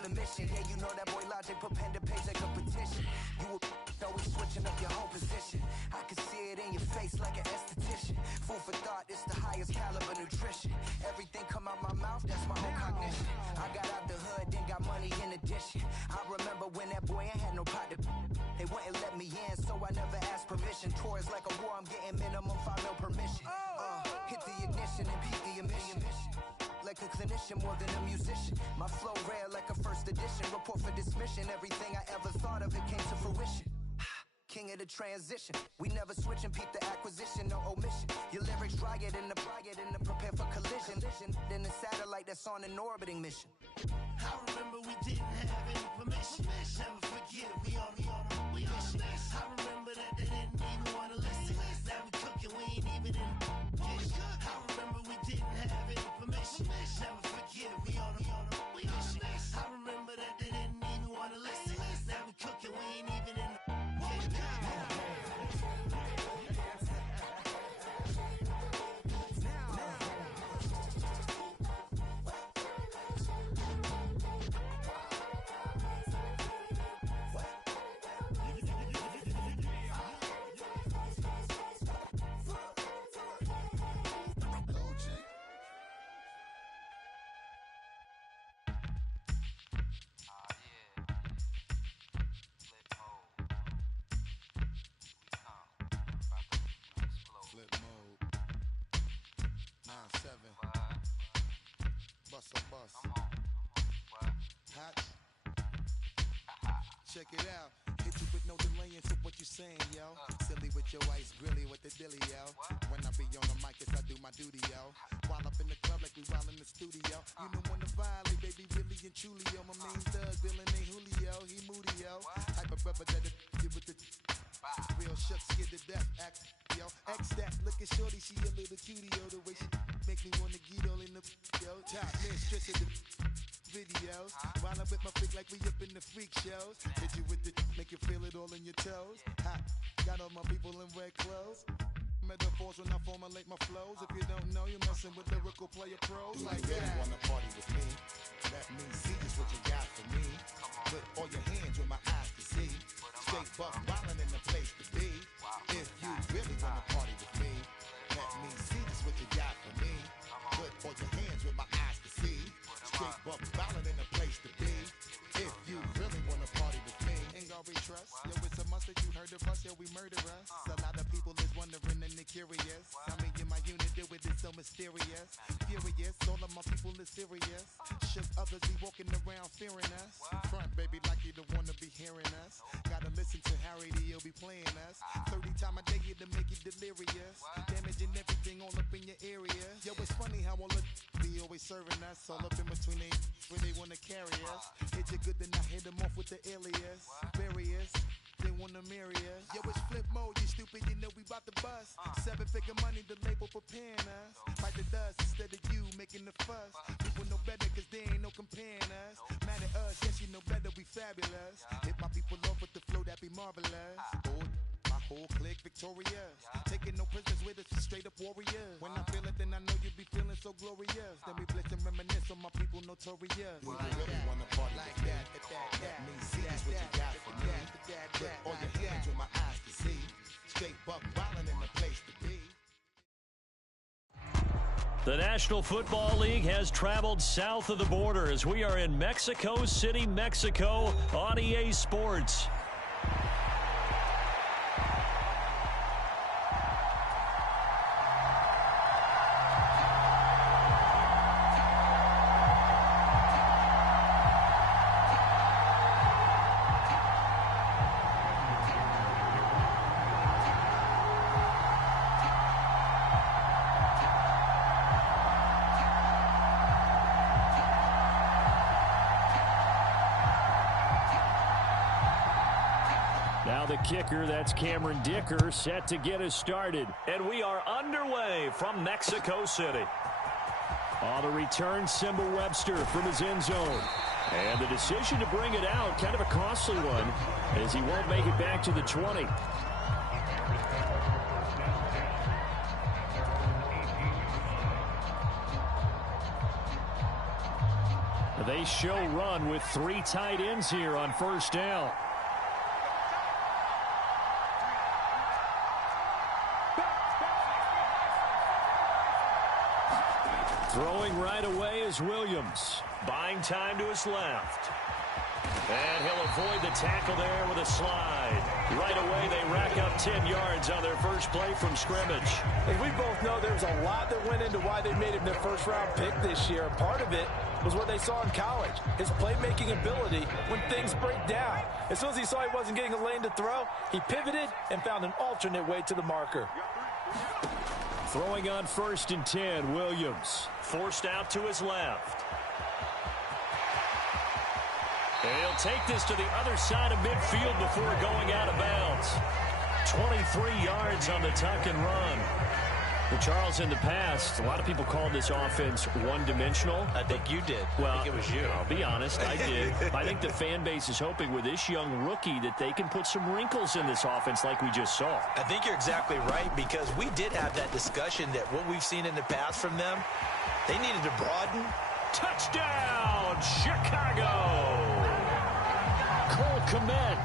have a mission. Yeah, you know that boy Logic put pen to page like a petition. You always switching up your whole position. I can see it in your face like an esthetician. Food for thought, it's the highest caliber nutrition. Everything come out my mouth, that's my own cognition. I got out the hood, then got money in addition. I remember when that boy ain't had no pot to. They wouldn't let me in, so I never asked permission. Tours like a war, I'm getting minimum 5 mil permission. Hit the ignition and beat the emission. Like a clinician more than a musician. My flow rare like a first edition. Report for dismission. Everything I ever thought of, it came to fruition. King of the transition. We never switch and peep the acquisition, no omission. Your lyrics dry it in the prepare for collision. Then the satellite that's on an orbiting mission. I remember we didn't have any permission. Never forget, we on a mission. I remember that they didn't even want to listen. Now we cooking, we ain't even in the kitchen. I remember we didn't have any permission. Never forget, we on a mission. I remember that they didn't even want to listen. Now we cooking, we ain't even in the kitchen. Flip mode. 9-7. Bust a bus. Hot. Check it out. Hit you with no delay into what you saying, yo. Silly with your ice grilly with the dilly, yo. When I be on the mic, yes, I do my duty, yo. While up in the club like we while in the studio. You know when to violate, baby, really and truly, yo. My main thug, Dylan ain't Julio, he moody, yo. Type of brother that'll get with the real shook, scared to death, act, yo. X that, looking shorty, she a little cutie, yo. The way she make me wanna get all in the, yo. Top mistress of the videos. While I'm with my freak like we up in the freak shows. Hit you with the, make you feel it all in your toes. Hot, got all my people in red clothes. Metaphors when I formulate my flows. If you don't know, you're messing with lyrical player pros. Do like you really that. wanna party with me? Let me see just what you got for me. Put all your hands with my eyes to see. Straight buck wildin' in the place to be. If you really wanna party with me, let me see just what you got for me. Put all your hands with my eyes to see. Straight buck wildin' in the place to be. If you really wanna party with me, Ain't gonna be trust. Yo, it's a must that you heard of us. Yo, we murder us. A lot of people is wondering and they're curious. How me and my unit do it is so mysterious. Furious, all of my people is serious. Shook others be walking around fearing us. Front, baby, like you don't wanna be hearing us. Gotta listen to Harry D.O. be playing us. 30 times a day to make you delirious. Damaging everything all up in your area. Yo, it's funny how all the be always serving us. All up in between they where they wanna carry us. Hit you good, then I hit them off with the alias. Various, they wanna marry us. Yo, it's flip mode, you stupid, you know we bout to bust. 7-figure money, the label preparing us. Fight the dust instead of you making the fuss. People know better cause they ain't no comparing us. Mad at us, yes you know better, we fabulous. Hit my people off with the flow, that be marvelous. My whole clique victorious. Taking no prisoners with us, straight up warriors. When I feel it, then I know you be feeling so glorious. Then we blitz and reminisce on my people notorious. do you really wanna party with me? Let me see just what you got for me. Put all your hands with my eyes to see. Straight buck wildin' in the place to be. The National Football League has traveled south of the border as we are in Mexico City, Mexico on EA Sports. Now the kicker, that's Cameron Dicker, set to get us started. And we are underway from Mexico City. On the return, Simba Webster from his end zone. And the decision to bring it out, kind of a costly one, as he won't make it back to the 20. They show run with 3 tight ends here on first down. Throwing right away is Williams. Buying time to his left. And he'll avoid the tackle there with a slide. Right away, they rack up 10 yards on their first play from scrimmage. As we both know, there's a lot that went into why they made him their first-round pick this year. And part of it was what they saw in college, his playmaking ability when things break down. As soon as he saw he wasn't getting a lane to throw, he pivoted and found an alternate way to the marker. Throwing on 1st and 10, Williams. Forced out to his left. He'll take this to the other side of midfield before going out of bounds. 23 yards on the tuck and run. Well, Charles, in the past, a lot of people called this offense one-dimensional. I think you did. Well, I think it was you. I'll be honest, I did. I think the fan base is hoping with this young rookie that they can put some wrinkles in this offense like we just saw. I think you're exactly right, because we did have that discussion that what we've seen in the past from them, they needed to broaden. Touchdown, Chicago! Cole Kmet,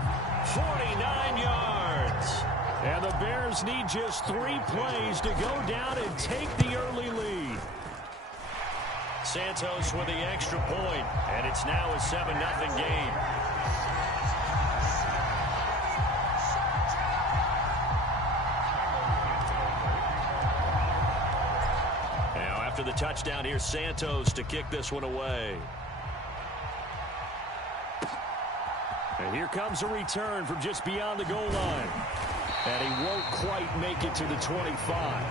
49 yards. And the Bears need just 3 plays to go down and take the early lead. Santos with the extra point, and it's now a 7-0 game. Now after the touchdown, here's Santos to kick this one away. And here comes a return from just beyond the goal line. And he won't quite make it to the 25.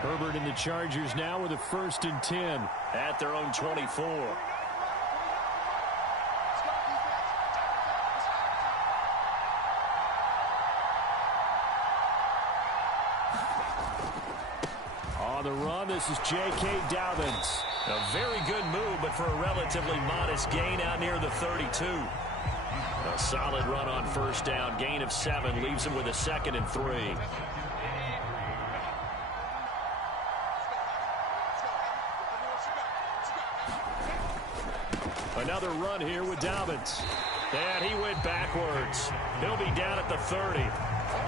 Herbert and the Chargers now with a 1st and 10 at their own 24. On the run, this is J.K. Dobbins. A very good move, but for a relatively modest gain out near the 32. A solid run on 1st down. Gain of 7 leaves him with a 2nd and 3. Another run here with Dobbins. And he went backwards. He'll be down at the 30.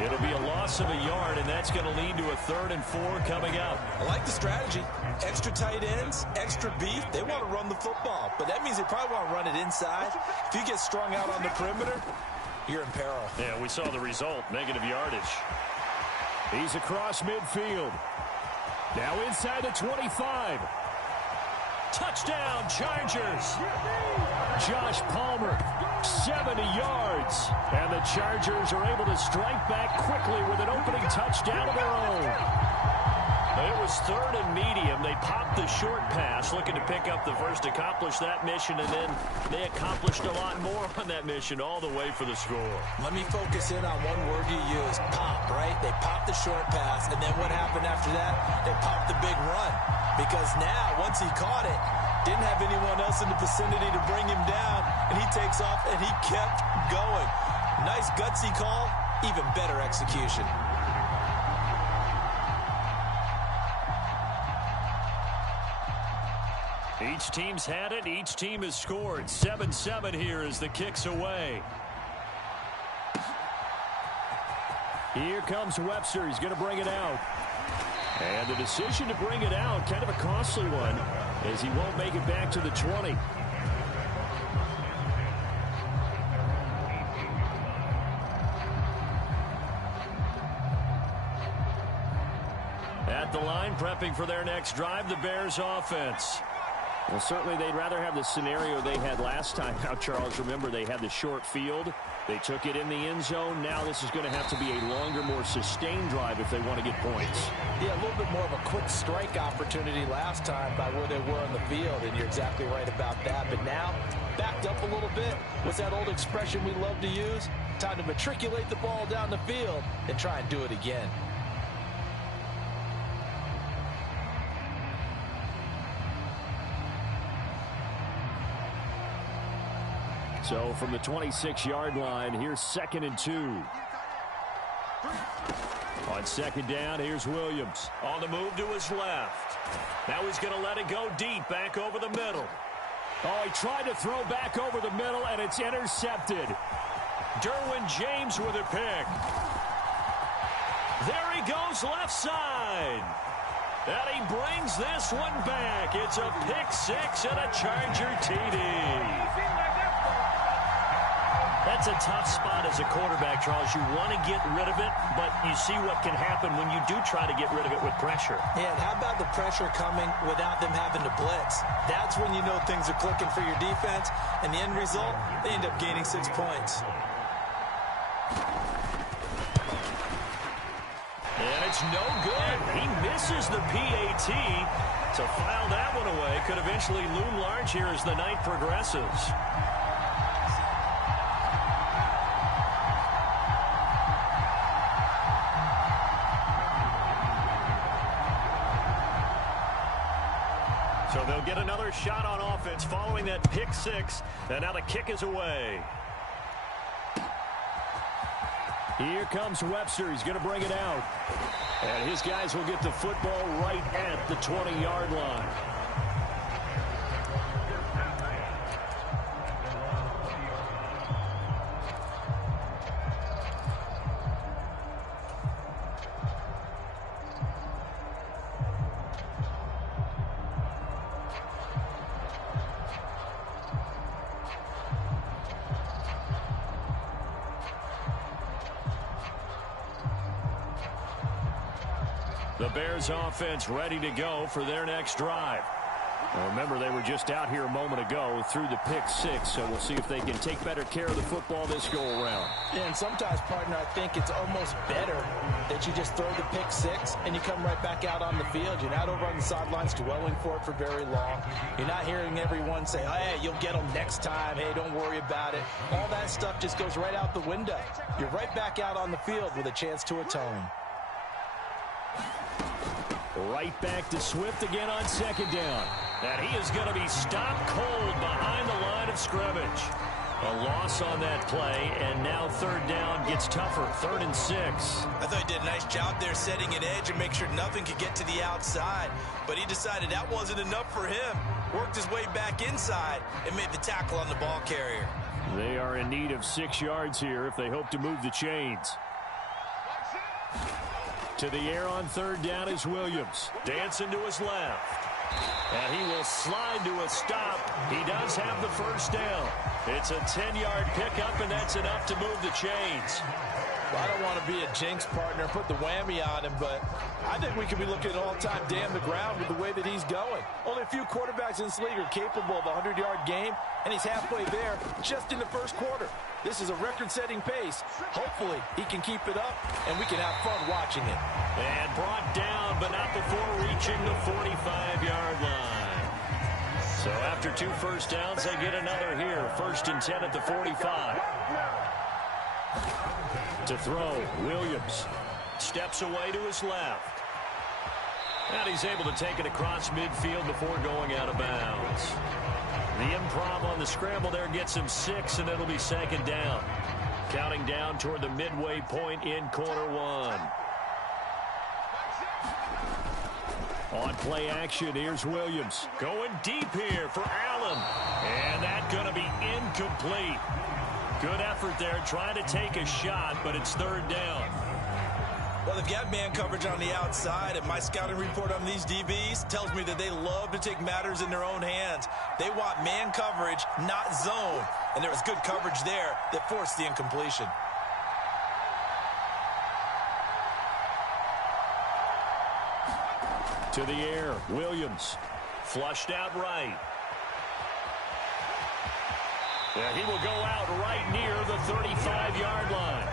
It'll be a loss of a yard, and that's going to lead to a 3rd and 4 coming up. I like the strategy. Extra tight ends, extra beef. They want to run the football, but that means they probably want to run it inside. If you get strung out on the perimeter, you're in peril. Yeah, we saw the result, negative yardage. He's across midfield. Now inside the 25. Touchdown, Chargers. Josh Palmer, 70 yards. And the Chargers are able to strike back quickly with an opening touchdown of their own. It was 3rd and medium. They popped the short pass, looking to pick up the first, accomplish that mission, and then they accomplished a lot more on that mission all the way for the score. Let me focus in on one word you used, pop, right? They popped the short pass, and then what happened after that? They popped the big run. Because now, once he caught it, didn't have anyone else in the vicinity to bring him down, and he takes off, and he kept going. Nice gutsy call, even better execution. Each team's had it. Each team has scored. 7-7 here as the kick's away. Here comes Webster. He's going to bring it out. And the decision to bring it out, kind of a costly one, as he won't make it back to the 20. At the line, prepping for their next drive, the Bears offense. Well, certainly they'd rather have the scenario they had last time. Now, Charles, remember, they had the short field. They took it in the end zone. Now this is going to have to be a longer, more sustained drive if they want to get points. Yeah, a little bit more of a quick strike opportunity last time by where they were on the field, and you're exactly right about that. But now, backed up a little bit. What's that old expression we love to use? Time to matriculate the ball down the field and try and do it again. So from the 26-yard line, here's 2nd and 2. On 2nd down, here's Williams. On the move to his left. Now he's going to let it go deep, back over the middle. Oh, he tried to throw back over the middle, and it's intercepted. Derwin James with a pick. There he goes left side. And he brings this one back. It's a pick six and a Charger TD. That's a tough spot as a quarterback, Charles. You want to get rid of it, but you see what can happen when you do try to get rid of it with pressure. Yeah, and how about the pressure coming without them having to blitz? That's when you know things are clicking for your defense, and the end result, they end up gaining 6 points. And it's no good. He misses the PAT. To file that one away could eventually loom large here as the night progresses. So they'll get another shot on offense following that pick six. And now the kick is away. Here comes Webster. He's going to bring it out. And his guys will get the football right at the 20-yard line. The Bears offense ready to go for their next drive. Now remember, they were just out here a moment ago through the pick six, so we'll see if they can take better care of the football this go-around. Yeah, and sometimes, partner, I think it's almost better that you just throw the pick six and you come right back out on the field. You're not over on the sidelines dwelling for it for very long. You're not hearing everyone say, hey, you'll get them next time. Hey, don't worry about it. All that stuff just goes right out the window. You're right back out on the field with a chance to atone. Right back to Swift again on 2nd down. And he is going to be stopped cold behind the line of scrimmage. A loss on that play, and now 3rd down gets tougher. 3rd and 6. I thought he did a nice job there setting an edge and make sure nothing could get to the outside. But he decided that wasn't enough for him. Worked his way back inside and made the tackle on the ball carrier. They are in need of 6 yards here if they hope to move the chains. To the air on 3rd down is Williams. Dancing to his left. And he will slide to a stop. He does have the 1st down. It's a 10-yard pickup, and that's enough to move the chains. Well, I don't want to be a jinx, partner, put the whammy on him, but I think we could be looking at all-time damn the ground with the way that he's going. Only a few quarterbacks in this league are capable of a 100-yard game, and he's halfway there just in the 1st quarter. This is a record-setting pace. Hopefully, he can keep it up, and we can have fun watching it. And brought down, but not before reaching the 45-yard line. So after 2 first downs, they get another here. 1st and 10 at the 45. To throw, Williams steps away to his left. And he's able to take it across midfield before going out of bounds. The improv on the scramble there gets him 6, and it'll be 2nd down. Counting down toward the midway point in quarter 1. On play action, here's Williams. Going deep here for Allen. And that's going to be incomplete. Good effort there, trying to take a shot, but it's 3rd down. Well, they've got man coverage on the outside, and my scouting report on these DBs tells me that they love to take matters in their own hands. They want man coverage, not zone. And there was good coverage there that forced the incompletion. To the air, Williams. Flushed out right. And he will go out right near the 35-yard line.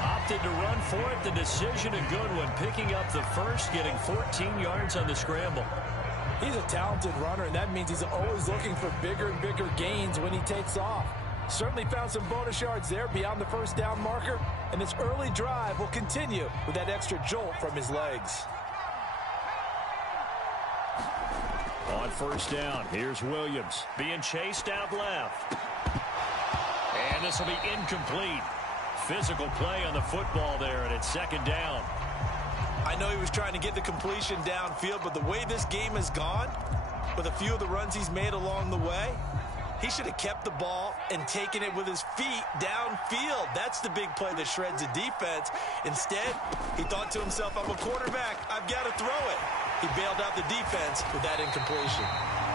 Opted to run for it. The decision a good one. Picking up the 1st, getting 14 yards on the scramble. He's a talented runner, and that means he's always looking for bigger and bigger gains when he takes off. Certainly found some bonus yards there beyond the 1st down marker, and this early drive will continue with that extra jolt from his legs. On 1st down, here's Williams being chased out left. And this will be incomplete. Physical play on the football there, and it's second down. I know he was trying to get the completion downfield, but the way this game has gone, with a few of the runs he's made along the way, he should have kept the ball and taken it with his feet downfield. That's the big play that shreds a defense. Instead, he thought to himself, I'm a quarterback. I've got to throw it. He bailed out the defense with that incompletion.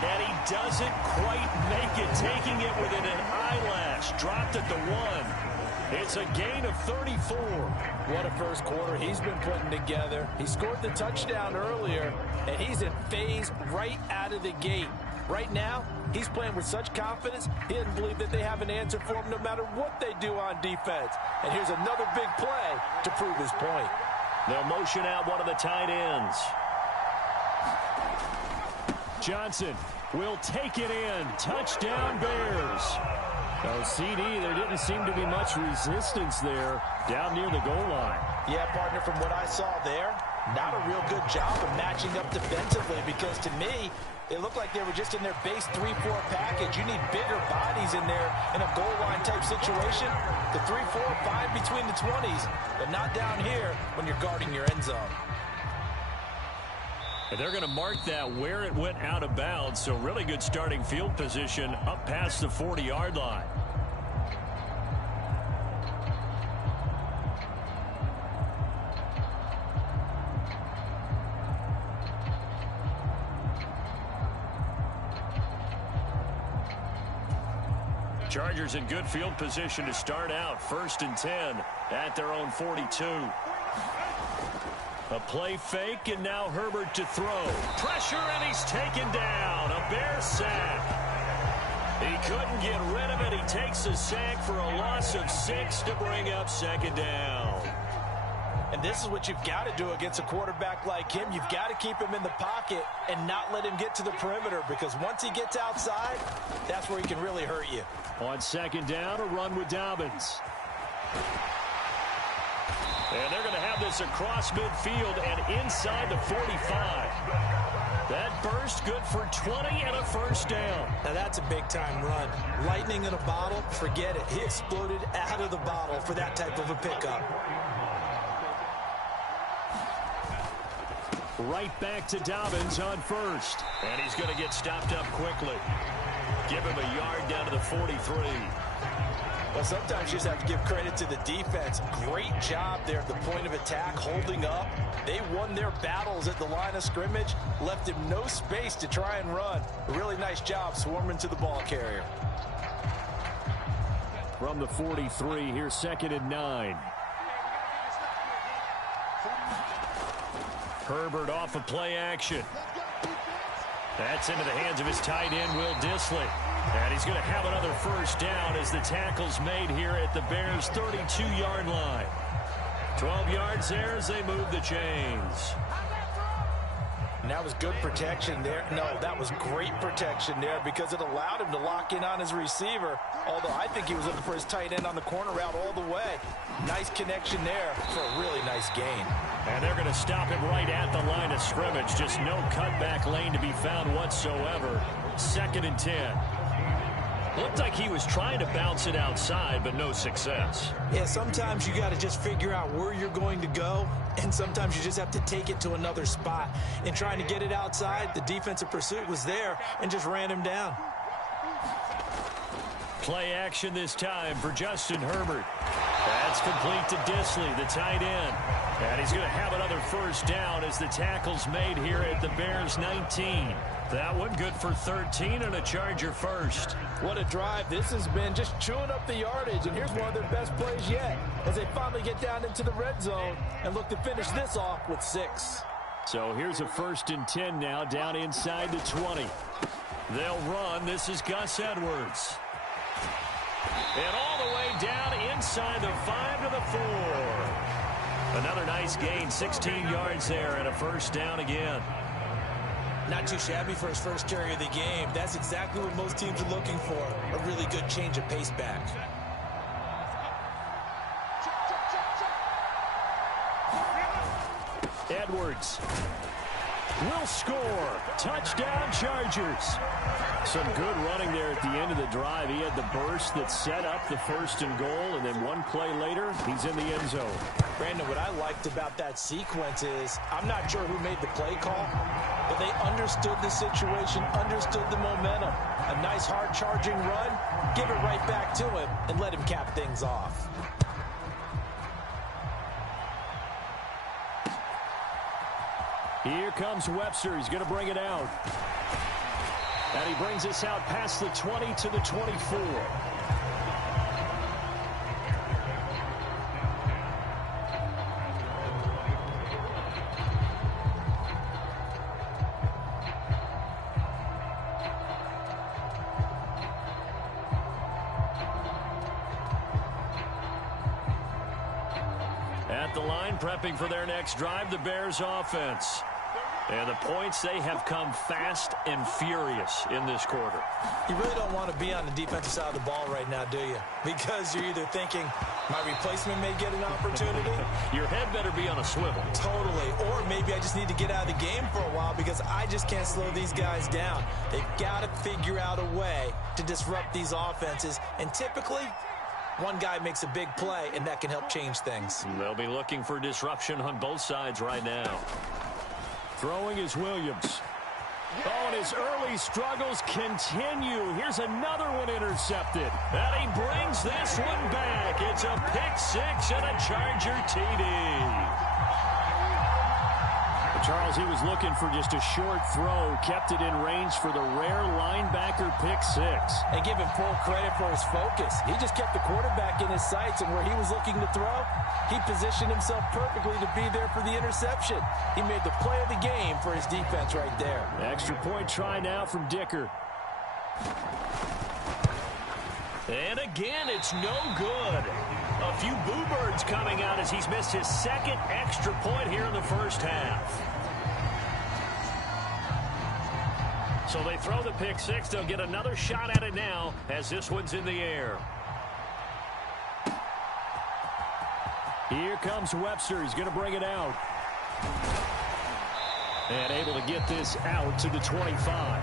And he doesn't quite make it, taking it within an eyelash. Dropped at the 1. It's a gain of 34. What a first quarter he's been putting together. He scored the touchdown earlier, and he's in phase right out of the gate. Right now, he's playing with such confidence, he doesn't believe that they have an answer for him no matter what they do on defense. And here's another big play to prove his point. They'll motion out one of the tight ends. Johnson will take it in. Touchdown, Bears. Oh, CD, there didn't seem to be much resistance there down near the goal line. Yeah, partner, from what I saw there, not a real good job of matching up defensively, because to me, it looked like they were just in their base 3-4 package. You need bigger bodies in there in a goal line type situation. The 3-4, 5 between the 20s, but not down here when you're guarding your end zone. And they're going to mark that where it went out of bounds, so really good starting field position up past the 40-yard line. Chargers in good field position to start out. 1st and 10 at their own 42. A play fake, and now Herbert to throw. Pressure, and he's taken down. A Bear sack. He couldn't get rid of it. He takes a sack for a loss of 6 to bring up second down. And this is what you've got to do against a quarterback like him. You've got to keep him in the pocket and not let him get to the perimeter, because once he gets outside, that's where he can really hurt you. On second down, a run with Dobbins. And they're going to have this across midfield and inside the 45. That burst good for 20 and a first down. Now that's a big-time run. Lightning in a bottle, forget it. He exploded out of the bottle for that type of a pickup. Right back to Dobbins on first. And he's going to get stopped up quickly. Give him a yard down to the 43. Well, sometimes you just have to give credit to the defense. Great job there at the point of attack, holding up. They won their battles at the line of scrimmage, left him no space to try and run. A really nice job swarming to the ball carrier. From the 43, here's 2nd and 9. Herbert off of play action. That's into the hands of his tight end, Will Dissly. And he's going to have another first down as the tackle's made here at the Bears' 32-yard line. 12 yards there as they move the chains. And that was good protection there. No, that was great protection there, because it allowed him to lock in on his receiver, although I think he was looking for his tight end on the corner route all the way. Nice connection there for a really nice gain. And they're going to stop him right at the line of scrimmage. Just no cutback lane to be found whatsoever. 2nd and 10. Looked like he was trying to bounce it outside, but no success. Yeah, sometimes you got to just figure out where you're going to go, and sometimes you just have to take it to another spot. In trying to get it outside, the defensive pursuit was there and just ran him down. Play action this time for Justin Herbert. That's complete to Dissly, the tight end. And he's going to have another first down as the tackle's made here at the Bears' 19. That one good for 13 and a Charger first. What a drive. This has been just chewing up the yardage, and here's one of their best plays yet as they finally get down into the red zone and look to finish this off with 6. So here's a 1st and 10 now, down inside the 20. They'll run. This is Gus Edwards. And all the way down inside the 5 to the 4. Another nice gain, 16 yards there, and a first down again. Not too shabby for his first carry of the game. That's exactly what most teams are looking for, a really good change of pace back. Edwards. will score. Touchdown, Chargers. Some good running there at the end of the drive. He had the burst that set up the 1st and goal, and then one play later, he's in the end zone. Brandon, what I liked about that sequence is I'm not sure who made the play call, but they understood the situation, understood the momentum. A nice hard charging run, give it right back to him, and let him cap things off. Here comes Webster. He's going to bring it out. And he brings us out past the 20 to the 24. At the line, prepping for their next drive, the Bears offense. And the points, they have come fast and furious in this quarter. You really don't want to be on the defensive side of the ball right now, do you? Because you're either thinking, my replacement may get an opportunity. Your head better be on a swivel. Totally. Or maybe I just need to get out of the game for a while because I just can't slow these guys down. They've got to figure out a way to disrupt these offenses. And typically, one guy makes a big play, and that can help change things. They'll be looking for disruption on both sides right now. Throwing is Williams. Oh, and his early struggles continue. Here's another one intercepted. And he brings this one back. It's a pick six and a Charger TD. Charles, he was looking for just a short throw, kept it in range for the rare linebacker pick six. And give him full credit for his focus. He just kept the quarterback in his sights, and where he was looking to throw, he positioned himself perfectly to be there for the interception. He made the play of the game for his defense right there. Extra point try now from Dicker. And again, it's no good. A few boo birds coming out as he's missed his second extra point here in the first half. So they throw the pick six. They'll get another shot at it now as this one's in the air. Here comes Webster. He's going to bring it out. And able to get this out to the 25.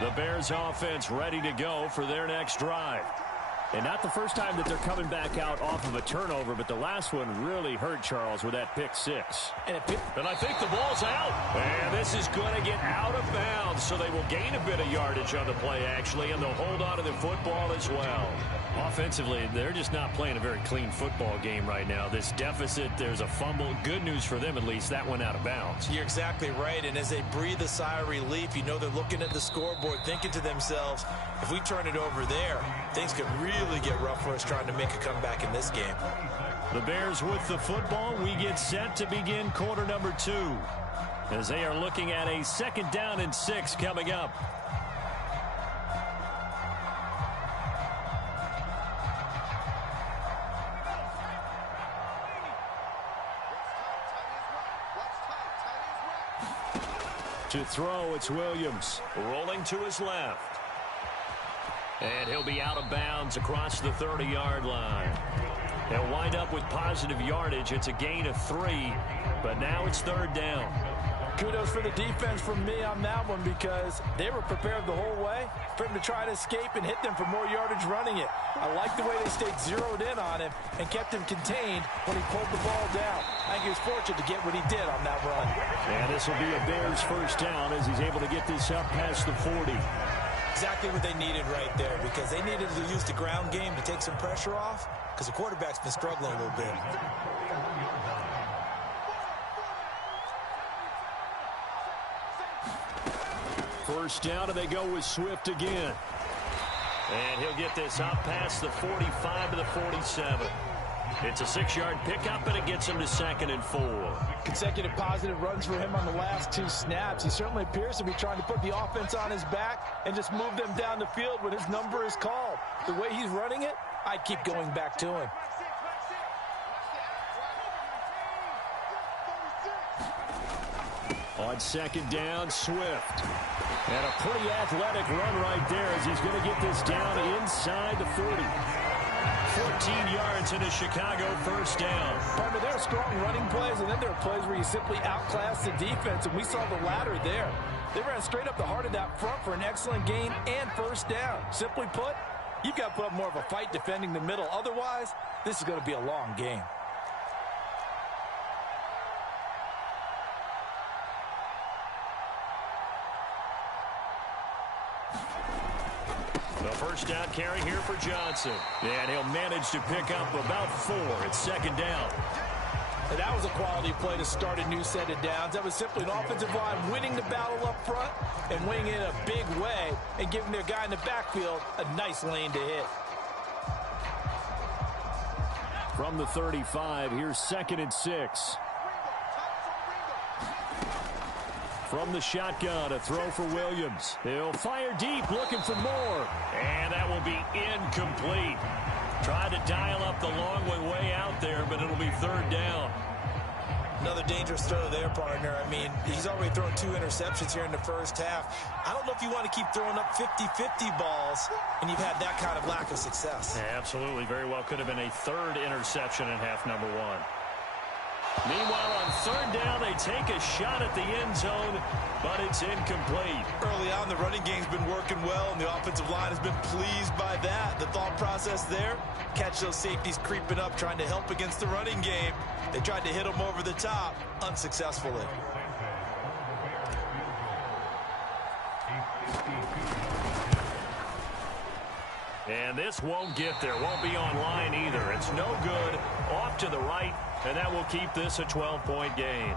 The Bears offense ready to go for their next drive. And not the first time that they're coming back out off of a turnover, but the last one really hurt Charles with that pick six. And I think the ball's out. And this is going to get out of bounds, so they will gain a bit of yardage on the play, actually, and they'll hold on to the football as well. Offensively, they're just not playing a very clean football game right now. This deficit, there's a fumble. Good news for them, at least. That went out of bounds. You're exactly right, and as they breathe a sigh of relief, you know they're looking at the scoreboard, thinking to themselves, if we turn it over there, things could really get rough for us trying to make a comeback in this game. The Bears with the football. We get set to begin quarter number 2 as they are looking at a 2nd down and 6 coming up. To throw, it's Williams. Rolling to his left. And he'll be out of bounds across the 30-yard line. They'll wind up with positive yardage. It's a gain of 3, but now it's 3rd down. Kudos for the defense from me on that one because they were prepared the whole way for him to try to escape and hit them for more yardage running it. I like the way they stayed zeroed in on him and kept him contained when he pulled the ball down. I think he was fortunate to get what he did on that run. And this will be a Bears 1st down as he's able to get this up past the 40. Exactly what they needed right there because they needed to use the ground game to take some pressure off because the quarterback's been struggling a little bit. First down, and they go with Swift again. And he'll get this up past the 45 to the 47. It's a 6-yard pickup, and it gets him to 2nd and 4. Consecutive positive runs for him on the last 2 snaps. He certainly appears to be trying to put the offense on his back and just move them down the field when his number is called. The way he's running it, I'd keep going back to him. On second down, Swift. And a pretty athletic run right there as he's going to get this down inside the 40. 14 yards into Chicago, first down. Partner, there are strong running plays, and then there are plays where you simply outclass the defense, and we saw the latter there. They ran straight up the heart of that front for an excellent gain and first down. Simply put, you've got to put up more of a fight defending the middle. Otherwise, this is going to be a long game. The first down carry here for Johnson. And he'll manage to pick up about 4 at second down. And that was a quality play to start a new set of downs. That was simply an offensive line winning the battle up front and winning in a big way and giving their guy in the backfield a nice lane to hit. From the 35, here's 2nd and 6. From the shotgun, a throw for Williams. He'll fire deep, looking for more. And that will be incomplete. Tried to dial up the long way out there, but it'll be 3rd down. Another dangerous throw there, partner. I mean, he's already thrown 2 interceptions here in the first half. I don't know if you want to keep throwing up 50-50 balls when you've had that kind of lack of success. Yeah, absolutely. Very well could have been a 3rd interception in half number 1. Meanwhile, on 3rd down, they take a shot at the end zone, but it's incomplete. Early on, the running game's been working well, and the offensive line has been pleased by that. The thought process there, catch those safeties creeping up, trying to help against the running game. They tried to hit them over the top, unsuccessfully. And this won't get there, won't be online either. It's no good, off to the right, and that will keep this a 12-point game.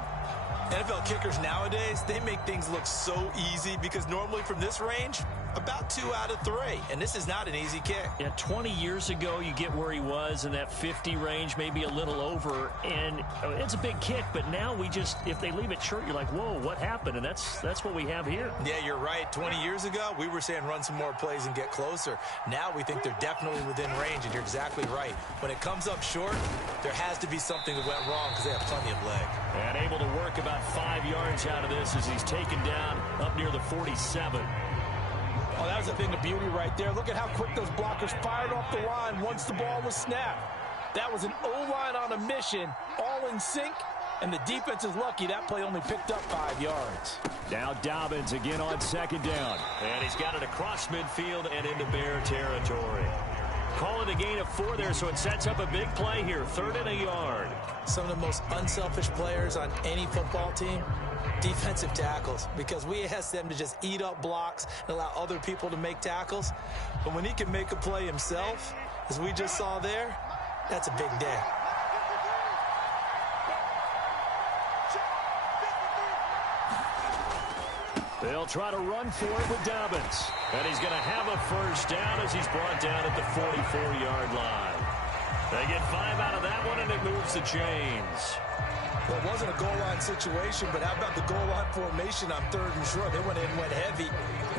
NFL kickers nowadays, they make things look so easy because normally from this range, about 2 out of 3. And this is not an easy kick. Yeah, 20 years ago, you get where he was in that 50 range, maybe a little over, and it's a big kick. But now we just, if they leave it short, you're like, whoa, what happened? And that's what we have here. Yeah, you're right. 20 years ago, we were saying run some more plays and get closer. Now we think they're definitely within range, and you're exactly right. When it comes up short, there has to be something that went wrong because they have plenty of leg. And able to work about 5 yards out of this as he's taken down up near the 47. Oh, that was a thing of beauty right there. Look at how quick those blockers fired off the line once the ball was snapped. That was an O-line on a mission, all in sync, and the defense is lucky that play only picked up 5 yards. Now Dobbins again on 2nd down. And he's got it across midfield and into Bear territory. Call it a gain of 4 there, so it sets up a big play here, 3rd and a yard. Some of the most unselfish players on any football team, defensive tackles, because we ask them to just eat up blocks and allow other people to make tackles. But when he can make a play himself, as we just saw there, that's a big day. They'll try to run for it with Dobbins. And he's going to have a first down as he's brought down at the 44-yard line. They get 5 out of that one, and it moves the chains. Well, it wasn't a goal line situation, but how about the goal line formation on 3rd and short? They went in, went heavy.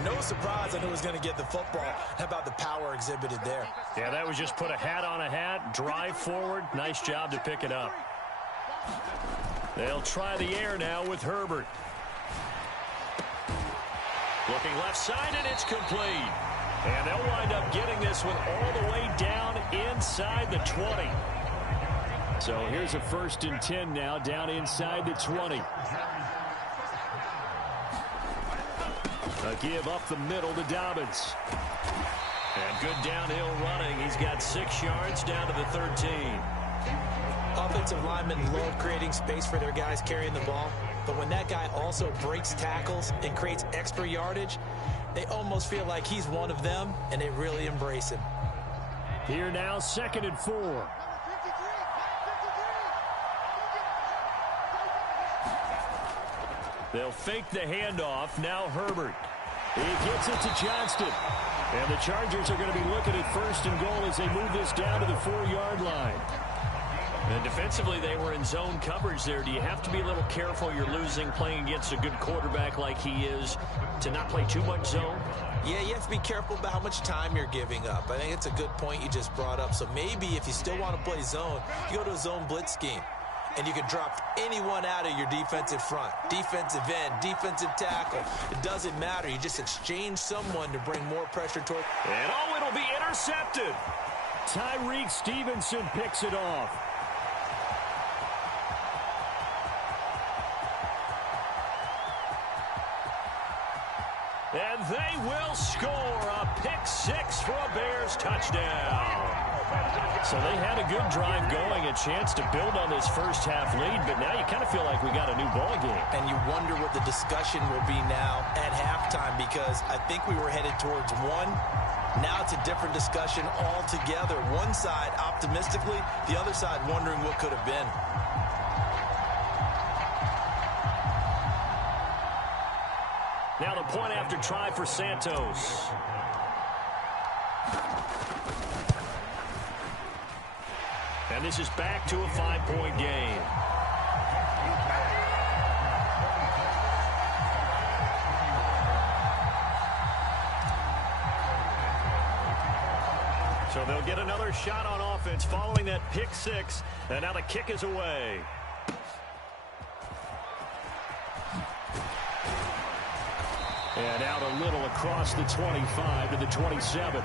No surprise, I knew he was going to get the football. How about the power exhibited there? Yeah, that was just put a hat on a hat, drive forward. Nice job to pick it up. They'll try the air now with Herbert. Looking left side, and it's complete. And they'll wind up getting this one all the way down inside the 20. So here's a 1st and 10 now, down inside the 20. A give up the middle to Dobbins. And good downhill running. He's got 6 yards down to the 13. Offensive linemen love creating space for their guys carrying the ball. But when that guy also breaks tackles and creates extra yardage, they almost feel like he's one of them, and they really embrace him. Here now, 2nd and 4. They'll fake the handoff. Now Herbert. He gets it to Johnston. And the Chargers are going to be looking at 1st and goal as they move this down to the 4-yard line. And defensively, they were in zone coverage there. Do you have to be a little careful? You're losing playing against a good quarterback like he is to not play too much zone? Yeah, you have to be careful about how much time you're giving up. I think it's a good point you just brought up. So maybe if you still want to play zone, you go to a zone blitz scheme. and you can drop anyone out of your defensive front. Defensive end, defensive tackle. It doesn't matter. You just exchange someone to bring more pressure toward. And it'll be intercepted. Tyreek Stevenson picks it off. And they will score a pick-6 for a Bears touchdown. So they had a good drive going, a chance to build on this first-half lead, but now you kind of feel like we got a new ball game. And you wonder what the discussion will be now at halftime, because I think we were headed towards one. Now it's a different discussion altogether. One side optimistically, the other side wondering what could have been. Now the point after try for Santos. And this is back to a 5-point game. So they'll get another shot on offense following that pick-6. And now the kick is away. And out a little across the 25 to the 27.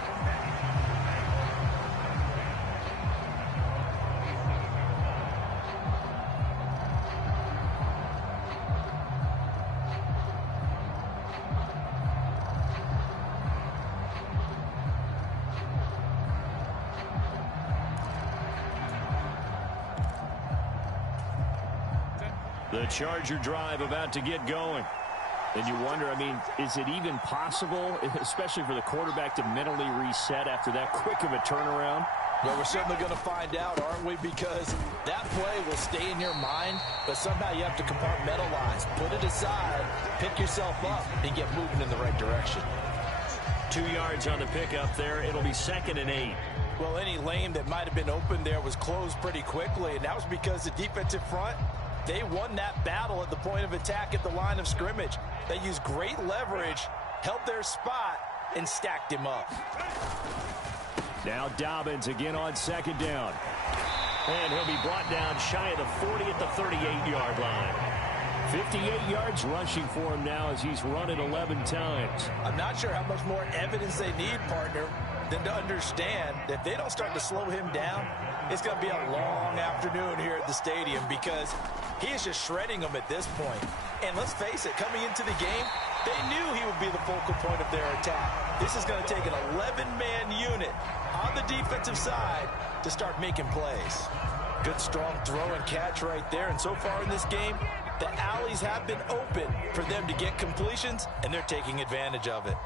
The Charger drive about to get going. And you wonder, I mean, is it even possible, especially for the quarterback, to mentally reset after that quick of a turnaround? Well, we're certainly going to find out, aren't we? Because that play will stay in your mind, but somehow you have to compartmentalize. Put it aside, pick yourself up, and get moving in the right direction. 2 yards on the pickup there. It'll be 2nd and 8. Well, any lane that might have been open there was closed pretty quickly, and that was because the defensive front, they won that battle at the point of attack at the line of scrimmage. They used great leverage, held their spot, and stacked him up. Now Dobbins again on 2nd down. And he'll be brought down shy of the 40 at the 38-yard line. 58 yards rushing for him now as he's run it 11 times. I'm not sure how much more evidence they need, partner, than to understand that if they don't start to slow him down, it's going to be a long afternoon here at the stadium, because he is just shredding them at this point. And let's face it, coming into the game, they knew he would be the focal point of their attack. This is going to take an 11-man unit on the defensive side to start making plays. Good, strong throw and catch right there. And so far in this game, the alleys have been open for them to get completions, and they're taking advantage of it.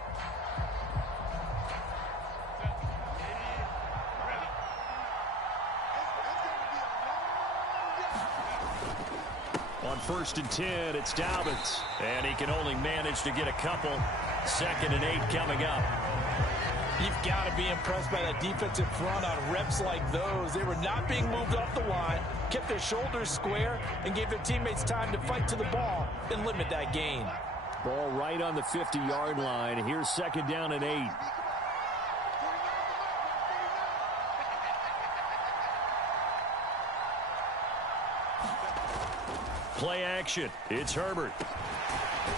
On 1st and 10, it's Dobbins. And he can only manage to get a couple. 2nd and 8 coming up. You've got to be impressed by that defensive front on reps like those. They were not being moved off the line, kept their shoulders square, and gave their teammates time to fight to the ball and limit that gain. Ball right on the 50-yard line. Here's 2nd down and 8. Play action. It's Herbert.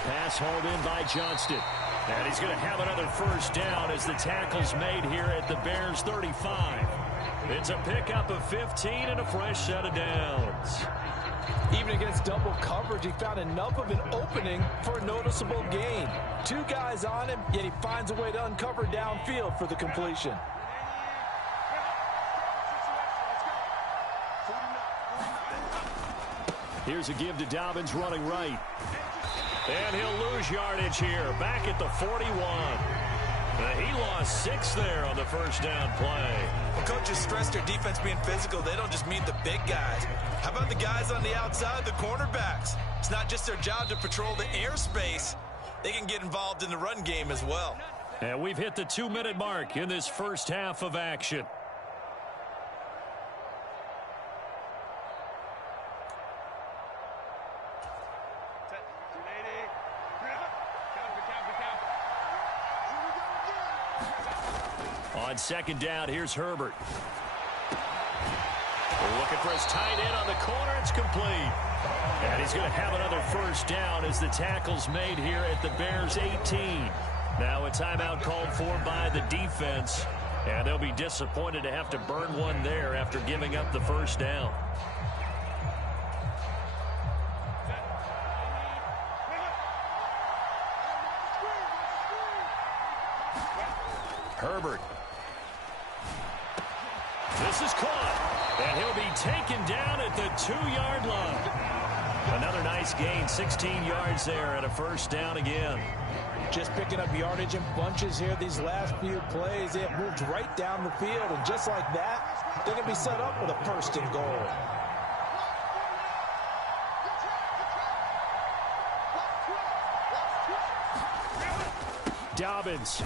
Pass hauled in by Johnston. And he's going to have another 1st down as the tackle's made here at the Bears 35. It's a pickup of 15 and a fresh set of downs. Even against double coverage, he found enough of an opening for a noticeable gain. 2 guys on him, yet he finds a way to uncover downfield for the completion. Here's a give to Dobbins running right. And he'll lose yardage here. Back at the 41. He lost 6 there on the 1st down play. Well, coaches stress their defense being physical. They don't just mean the big guys. How about the guys on the outside, the cornerbacks? It's not just their job to patrol the airspace. They can get involved in the run game as well. And we've hit the 2-minute mark in this first half of action. On 2nd down, here's Herbert. Looking for his tight end on the corner. It's complete. And he's going to have another first down as the tackle's made here at the Bears 18. Now a timeout called for by the defense. And they'll be disappointed to have to burn one there after giving up the first down. Herbert. This is caught. And he'll be taken down at the 2-yard line. Another nice gain, 16 yards there and a first down again. Just picking up yardage in bunches here these last few plays. They have moved right down the field, and just like that, they're going to be set up with a first and goal. Dobbins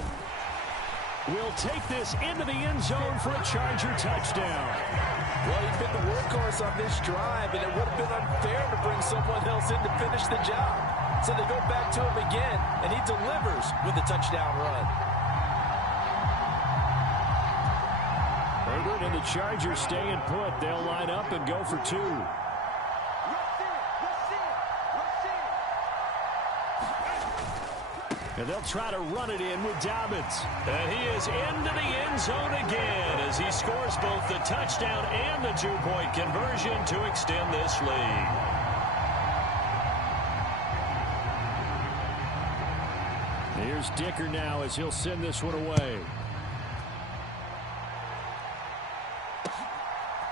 will take this into the end zone for a Charger touchdown. Well, he's been the workhorse on this drive, and it would have been unfair to bring someone else in to finish the job. So they go back to him again, and he delivers with a touchdown run. Herbert and the Chargers staying put. They'll line up and go for two. And they'll try to run it in with Dobbins. And he is into the end zone again as he scores both the touchdown and the 2-point conversion to extend this lead. Here's Dicker now as he'll send this one away.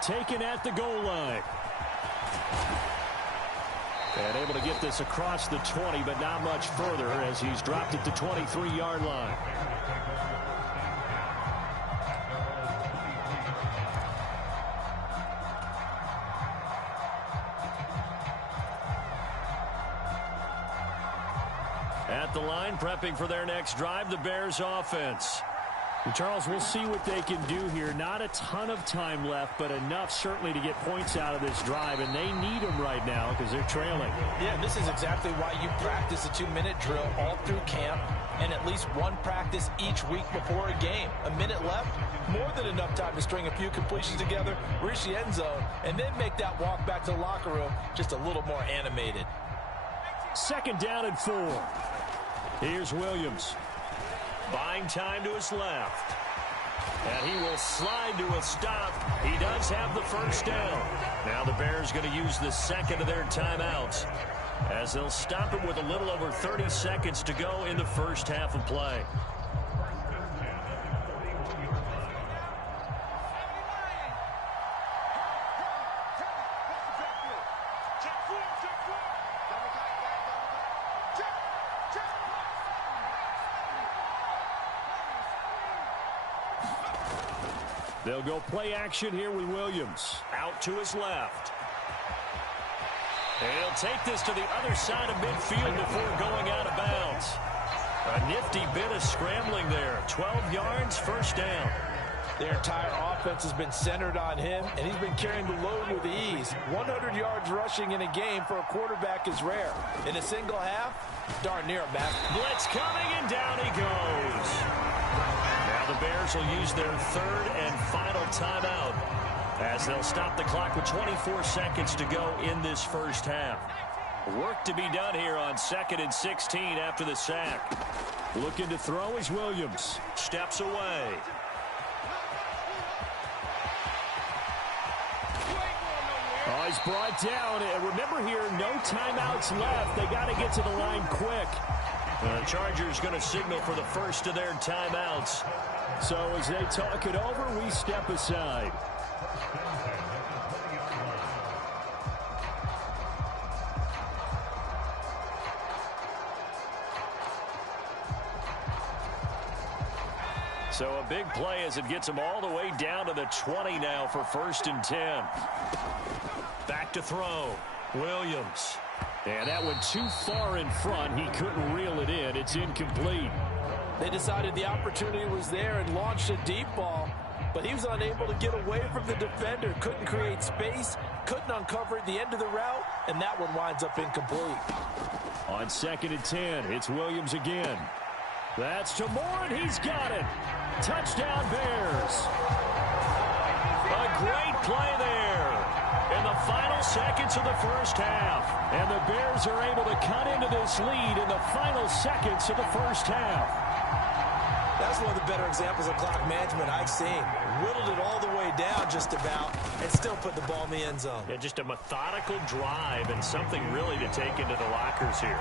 Taken at the goal line. And able to get this across the 20, but not much further as he's dropped at the 23-yard line. At the line, prepping for their next drive, the Bears offense. And Charles, we'll see what they can do here. Not a ton of time left, but enough certainly to get points out of this drive, and they need them right now because they're trailing. Yeah, this is exactly why you practice a 2-minute drill all through camp and at least one practice each week before a game. A minute left, more than enough time to string a few completions together, reach the end zone, and then make that walk back to the locker room just a little more animated. 2nd down and 4. Here's Williams. Buying time to his left. And he will slide to a stop. He does have the first down. Now the Bears going to use the second of their timeouts as they'll stop him with a little over 30 seconds to go in the first half of play. They'll go play action here with Williams. Out to his left. And he'll take this to the other side of midfield before going out of bounds. A nifty bit of scrambling there. 12 yards, first down. Their entire offense has been centered on him, and he's been carrying the load with ease. 100 yards rushing in a game for a quarterback is rare. In a single half, darn near a match. Blitz coming, and down he goes. Now the Bears will use their 3rd and final timeout as they'll stop the clock with 24 seconds to go in this first half. Work to be done here on 2nd and 16 after the sack. Looking to throw is Williams. Steps away. Oh, he's brought down. And remember here, no timeouts left. They got to get to the line quick. The Chargers going to signal for the first of their timeouts. So as they talk it over, we step aside. So a big play as it gets them all the way down to the 20 now for 1st and 10. Back to throw. Williams. And that went too far in front. He couldn't reel it in. It's incomplete. They decided the opportunity was there and launched a deep ball, but he was unable to get away from the defender. Couldn't create space, couldn't uncover at the end of the route, and that one winds up incomplete. On 2nd and 10, it's Williams again. That's to Moore, and he's got it. Touchdown, Bears. A great play there. in the final seconds of the first half. And the Bears are able to cut into this lead in the final seconds of the first half. That's one of the better examples of clock management I've seen. Whittled it all the way down just about and still put the ball in the end zone. Yeah, just a methodical drive and something really to take into the lockers here.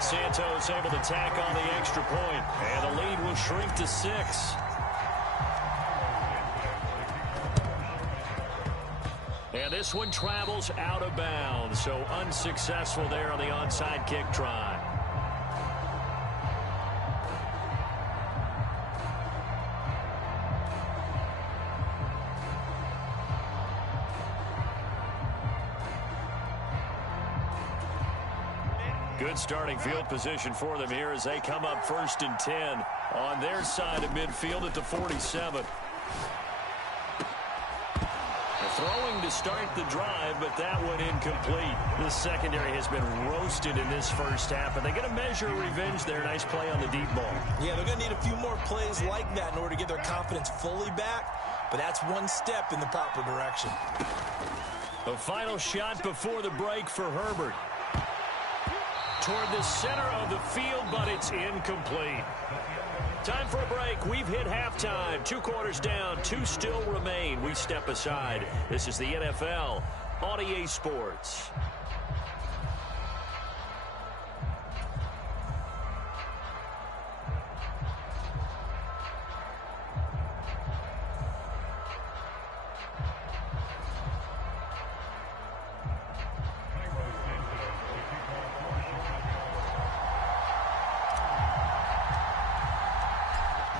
Santos able to tack on the extra point, and the lead will shrink to 6. And this one travels out of bounds, so unsuccessful there on the onside kick try. Good starting field position for them here as they come up 1st and 10 on their side of midfield at the 47. Throwing to start the drive, but that one incomplete. The secondary has been roasted in this first half, and they're going to measure revenge there. Nice play on the deep ball. Yeah, they're going to need a few more plays like that in order to get their confidence fully back, but that's one step in the proper direction. The final shot before the break for Herbert. Toward the center of the field, but it's incomplete. Time for a break. We've hit halftime. 2 quarters down. 2 still remain. We step aside. This is the NFL on EA Sports.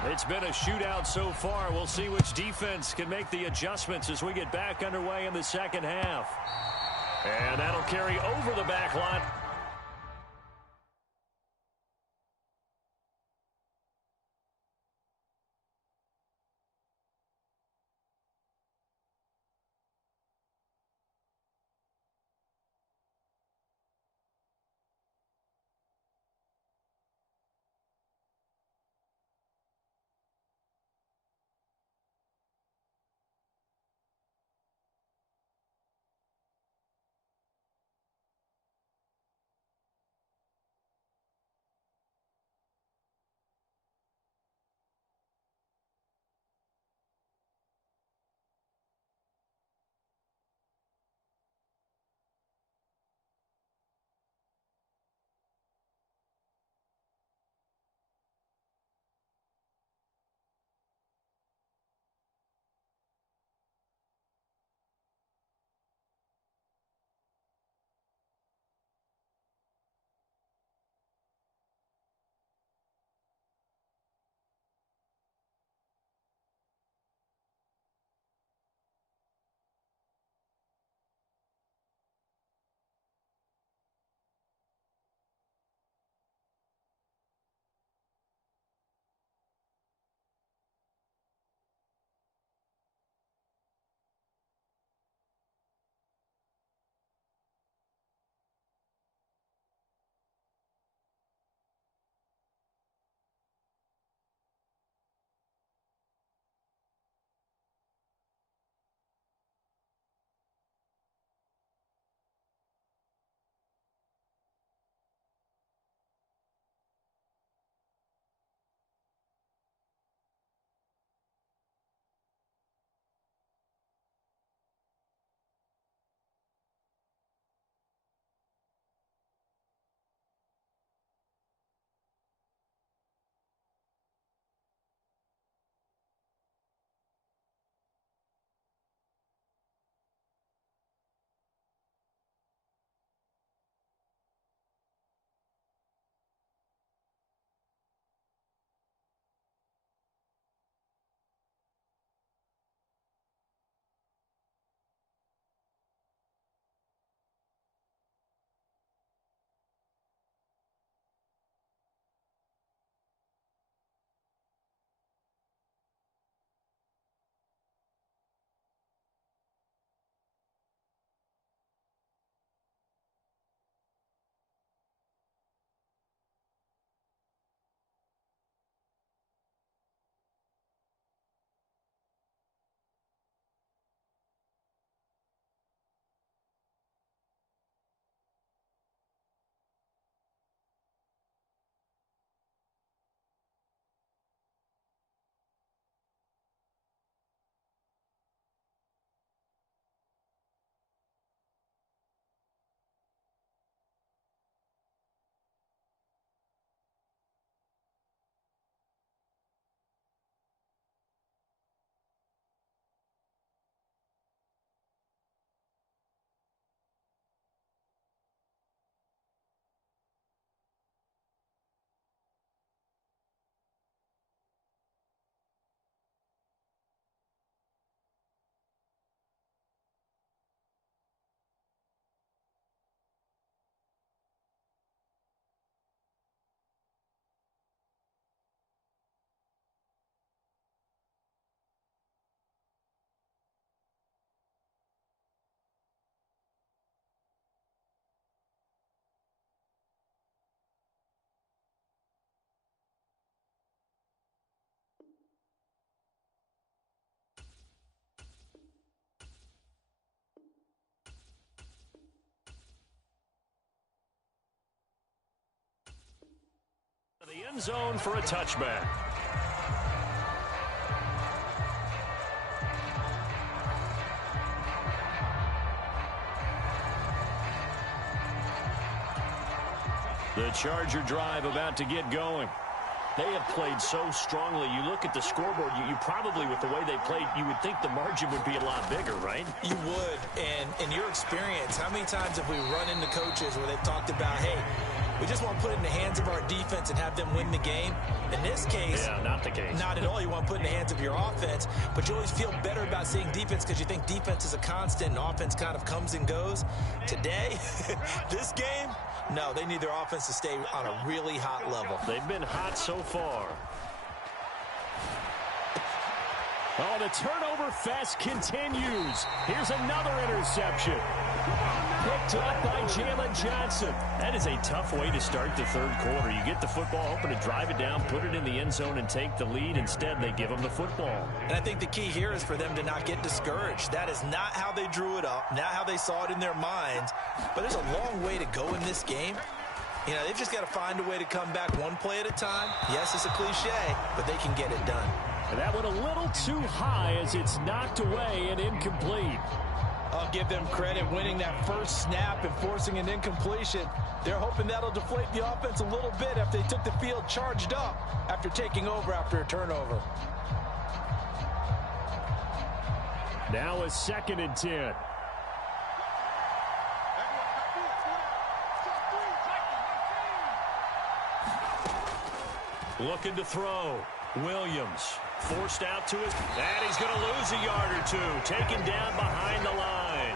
It's been a shootout so far. We'll see which defense can make the adjustments as we get back underway in the second half. And that'll carry over the back line. end zone for a touchback. The Charger drive about to get going. They have played so strongly. You look at the scoreboard, you probably, with the way they played, you would think the margin would be a lot bigger, right? You would. And in your experience, how many times have we run into coaches where they've talked about, hey, we just want to put it in the hands of our defense and have them win the game? In this case, yeah, not the case. Not at all. You want to put it in the hands of your offense, but you always feel better about saying defense because you think defense is a constant and offense kind of comes and goes. Today, this game, no, they need their offense to stay on a really hot level. They've been hot so far. Oh, the turnover fest continues. Here's another interception. Picked up by Jalen Johnson. That is a tough way to start the third quarter. You get the football, hoping to drive it down, put it in the end zone, and take the lead. Instead, they give them the football. And I think the key here is for them to not get discouraged. That is not how they drew it up, not how they saw it in their minds. But there's a long way to go in this game. You know, they've just got to find a way to come back one play at a time. Yes, it's a cliche, but they can get it done. And that went a little too high as it's knocked away and incomplete. I'll give them credit winning that first snap and forcing an incompletion. They're hoping that'll deflate the offense a little bit after they took the field charged up after taking over after a turnover. Now a 2nd and 10. Looking to throw. Williams forced out to his, and he's going to lose a yard or two. Taken down behind the line.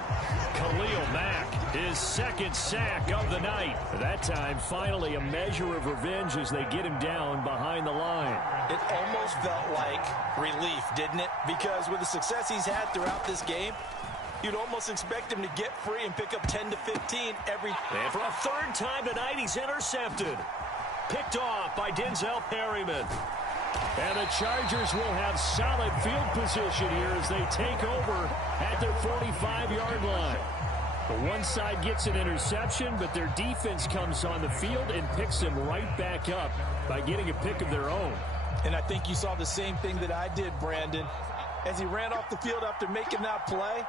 Khalil Mack, his 2nd sack of the night. That time, finally, a measure of revenge as they get him down behind the line. It almost felt like relief, didn't it? Because with the success he's had throughout this game, you'd almost expect him to get free and pick up 10 to 15 every. And for a 3rd time tonight, he's intercepted. Picked off by Denzel Perryman. And the Chargers will have solid field position here as they take over at their 45-yard line. But one side gets an interception, but their defense comes on the field and picks them right back up by getting a pick of their own. And I think you saw the same thing that I did, Brandon. As he ran off the field after making that play,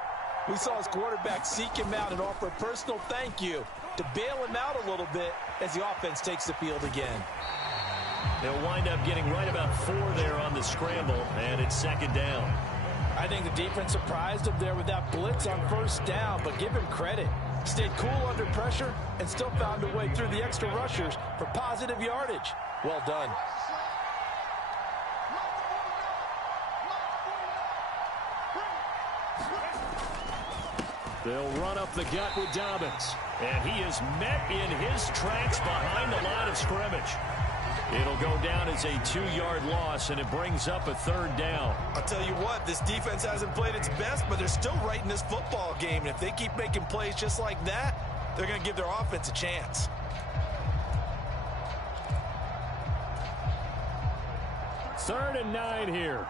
we saw his quarterback seek him out and offer a personal thank you to bail him out a little bit as the offense takes the field again. They'll wind up getting right about 4 there on the scramble, and it's 2nd down. I think the defense surprised him there with that blitz on 1st down, but give him credit. Stayed cool under pressure and still found a way through the extra rushers for positive yardage. Well done. They'll run up the gut with Dobbins, and he is met in his tracks behind the line of scrimmage. It'll go down as a 2-yard loss, and it brings up a 3rd down. I'll tell you what, this defense hasn't played its best, but they're still right in this football game. And if they keep making plays just like that, they're going to give their offense a chance. Third and 9 here.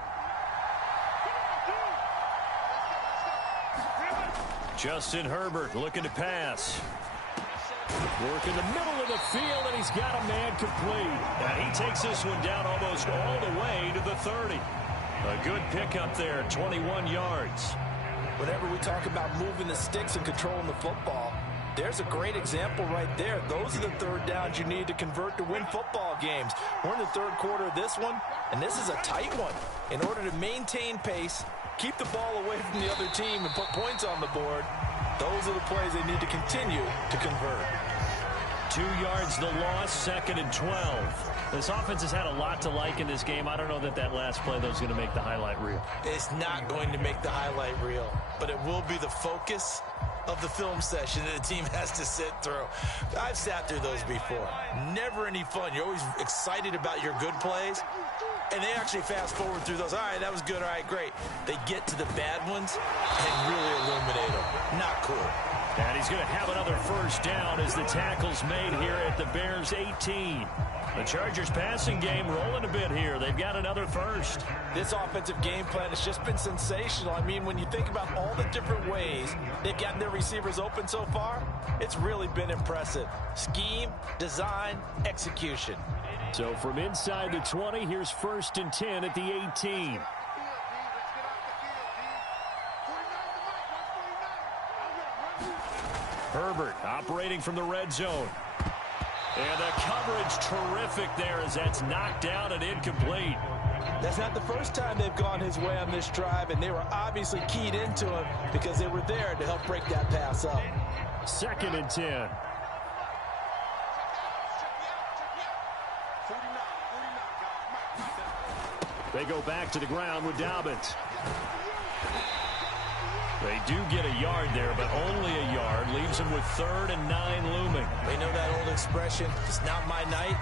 Justin Herbert looking to pass. Work in the middle of the field, and he's got a man complete. And he takes this one down almost all the way to the 30. A good pickup there, 21 yards. Whenever we talk about moving the sticks and controlling the football, there's a great example right there. Those are the 3rd downs you need to convert to win football games. We're in the 3rd quarter of this one, and this is a tight one. In order to maintain pace, keep the ball away from the other team, and put points on the board, those are the plays they need to continue to convert. 2 yards the loss, 2nd and 12. This offense has had a lot to like in this game. I don't know that last play, though, is going to make the highlight reel. It's not going to make the highlight reel, but it will be the focus of the film session that the team has to sit through. I've sat through those before. Never any fun. You're always excited about your good plays, and they actually fast forward through those. All right, that was good. All right, great. They get to the bad ones and really illuminate them. Not cool. And he's going to have another first down as the tackle's made here at the Bears' 18. The Chargers passing game rolling a bit here. They've got another first. This offensive game plan has just been sensational. I mean, when you think about all the different ways they've gotten their receivers open so far, it's really been impressive. Scheme, design, execution. So from inside the 20, here's 1st and 10 at the 18. Herbert operating from the red zone. And the coverage terrific there as that's knocked down and incomplete. That's not the first time they've gone his way on this drive, and they were obviously keyed into him because they were there to help break that pass up. 2nd and 10. They go back to the ground with Dobbins. They do get a yard there, but only a yard. Leaves them with 3rd and 9 looming. They know that old expression, it's not my night.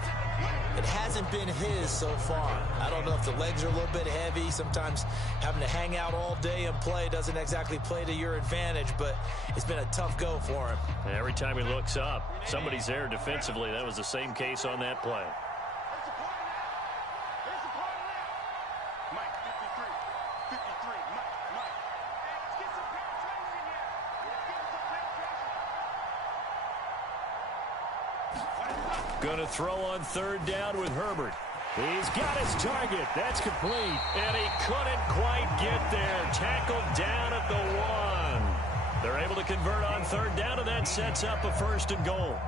It hasn't been his so far. I don't know if the legs are a little bit heavy. Sometimes having to hang out all day and play doesn't exactly play to your advantage, but it's been a tough go for him. Every time he looks up, somebody's there defensively. That was the same case on that play. Going to throw on 3rd down with Herbert. He's got his target. That's complete. And he couldn't quite get there. Tackled down at the 1. They're able to convert on 3rd down, and that sets up a 1st and goal.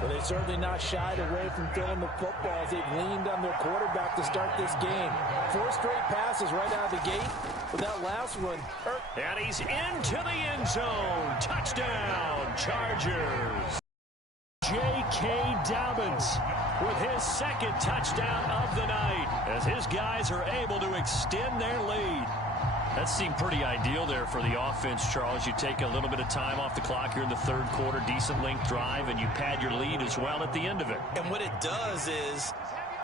Well, they've certainly not shied away from throwing the football as they've leaned on their quarterback to start this game. 4 straight passes right out of the gate. With that last one. And he's into the end zone. Touchdown, Chargers. J.K. Dobbins with his 2nd touchdown of the night as his guys are able to extend their lead. That seemed pretty ideal there for the offense, Charles. You take a little bit of time off the clock here in the 3rd quarter, decent length drive, and you pad your lead as well at the end of it. And what it does is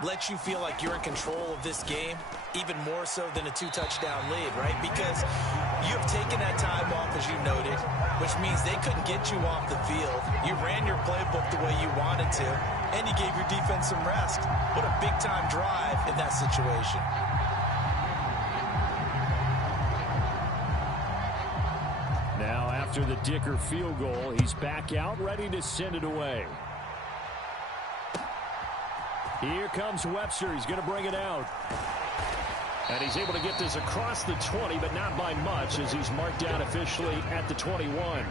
let you feel like you're in control of this game, even more so than a 2-touchdown lead, right? Because you have taken that time off, as you noted, which means they couldn't get you off the field. You ran your playbook the way you wanted to, and you gave your defense some rest. What a big-time drive in that situation. Now, after the Dicker field goal, he's back out, ready to send it away. Here comes Webster. He's going to bring it out. And he's able to get this across the 20, but not by much, as he's marked down officially at the 21.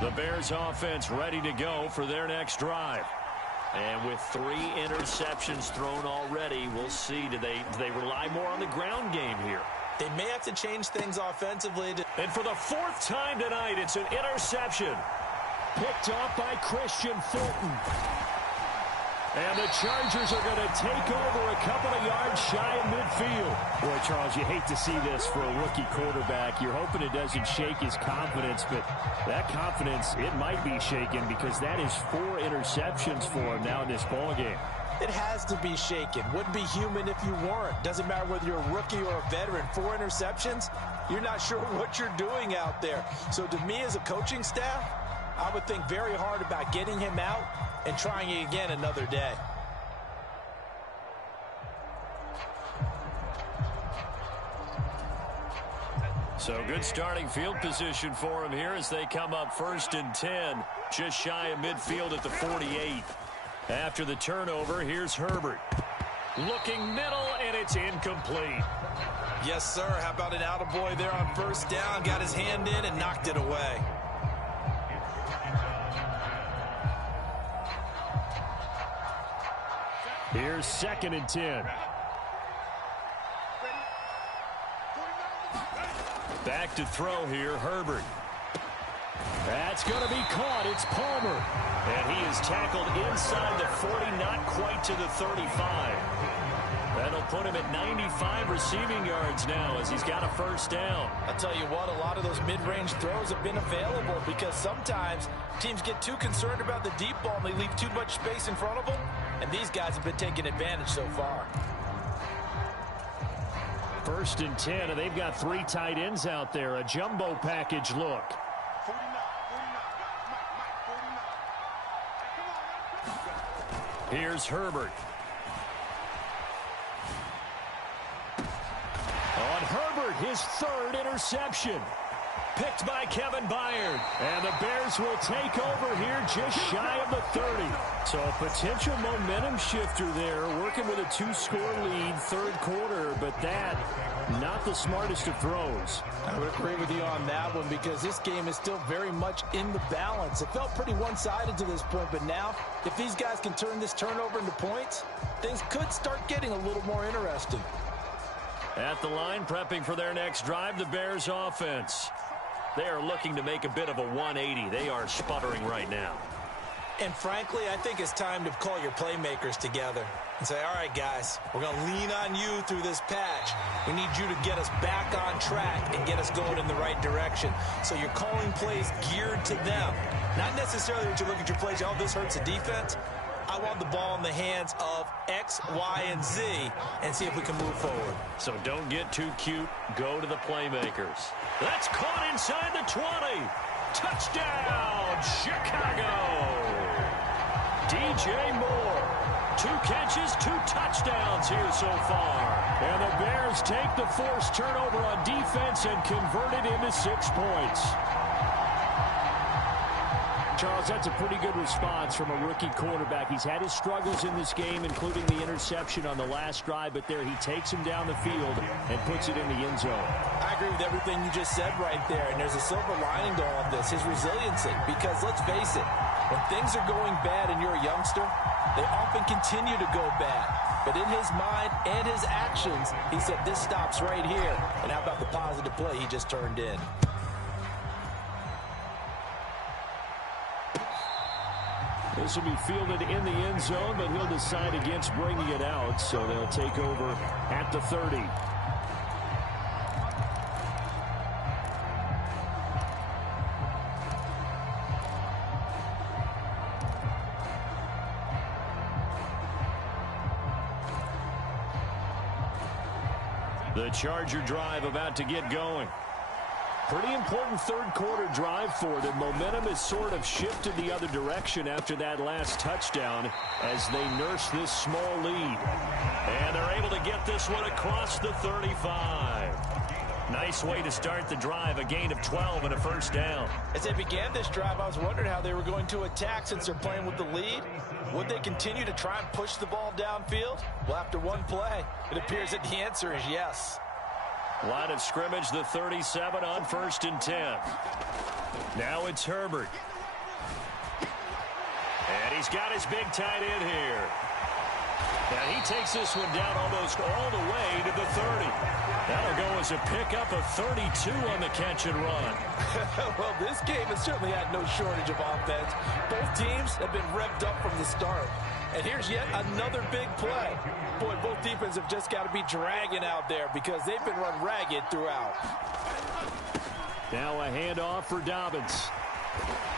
The Bears offense ready to go for their next drive. And with 3 interceptions thrown already, we'll see. Do they rely more on the ground game here? They may have to change things offensively. And for the 4th time tonight, it's an interception. Picked off by Christian Fulton. And the Chargers are going to take over a couple of yards shy of midfield. Boy, Charles, you hate to see this for a rookie quarterback. You're hoping it doesn't shake his confidence, but that confidence, it might be shaken because that is 4 interceptions for him now in this ballgame. It has to be shaken. Wouldn't be human if you weren't. Doesn't matter whether you're a rookie or a veteran. 4 interceptions, you're not sure what you're doing out there. So to me as a coaching staff, I would think very hard about getting him out and trying it again another day. So good starting field position for him here as they come up 1st and 10, just shy of midfield at the 48. After the turnover, here's Herbert. Looking middle, and it's incomplete. Yes, sir. How about an attaboy there on 1st down? Got his hand in and knocked it away. Here's 2nd and 10. Back to throw here, Herbert. That's going to be caught. It's Palmer. And he is tackled inside the 40, not quite to the 35. That'll put him at 95 receiving yards now as he's got a 1st down. I'll tell you what, a lot of those mid-range throws have been available because sometimes teams get too concerned about the deep ball and they leave too much space in front of them. And these guys have been taking advantage so far. 1st and 10, and they've got 3 tight ends out there. A jumbo package look. 49, Mike, 49. Here's Herbert. On Herbert, his 3rd interception. Picked by Kevin Byard. And the Bears will take over here just shy of the 30. So a potential momentum shifter there, working with a 2-score lead, 3rd quarter, but that, not the smartest of throws. I would agree with you on that one because this game is still very much in the balance. It felt pretty one-sided to this point, but now, if these guys can turn this turnover into points, things could start getting a little more interesting. At the line, prepping for their next drive, the Bears offense. They are looking to make a bit of a 180. They are sputtering right now. And frankly, I think it's time to call your playmakers together and say, all right, guys, we're going to lean on you through this patch. We need you to get us back on track and get us going in the right direction. So you're calling plays geared to them. Not necessarily that you look at your plays, oh, this hurts the defense. I want the ball in the hands of X, Y, and Z and see if we can move forward. So don't get too cute. Go to the playmakers. That's caught inside the 20. Touchdown, Chicago. DJ Moore. 2 catches, 2 touchdowns here so far. And the Bears take the forced turnover on defense and convert it into 6 points. Charles, that's a pretty good response from a rookie quarterback. He's had his struggles in this game, including the interception on the last drive, but there he takes him down the field and puts it in the end zone. I agree with everything you just said right there, and there's a silver lining to all of this, his resiliency, because let's face it, when things are going bad and you're a youngster, they often continue to go bad. But in his mind and his actions, he said, this stops right here. And how about the positive play he just turned in? This will be fielded in the end zone, but he'll decide against bringing it out, so they'll take over at the 30. The Charger drive about to get going. Pretty important 3rd quarter drive for them. Momentum has sort of shifted the other direction after that last touchdown as they nurse this small lead. And they're able to get this one across the 35. Nice way to start the drive, a gain of 12 and a 1st down. As they began this drive, I was wondering how they were going to attack since they're playing with the lead. Would they continue to try and push the ball downfield? Well, after one play, it appears that the answer is yes. Line of scrimmage, the 37 on 1st and 10. Now it's Herbert. And he's got his big tight end here. And he takes this one down almost all the way to the 30. That'll go as a pickup of 32 on the catch and run. Well, this game has certainly had no shortage of offense. Both teams have been revved up from the start. And here's yet another big play. Boy, both defenses have just got to be dragging out there because they've been run ragged throughout. Now a handoff for Dobbins.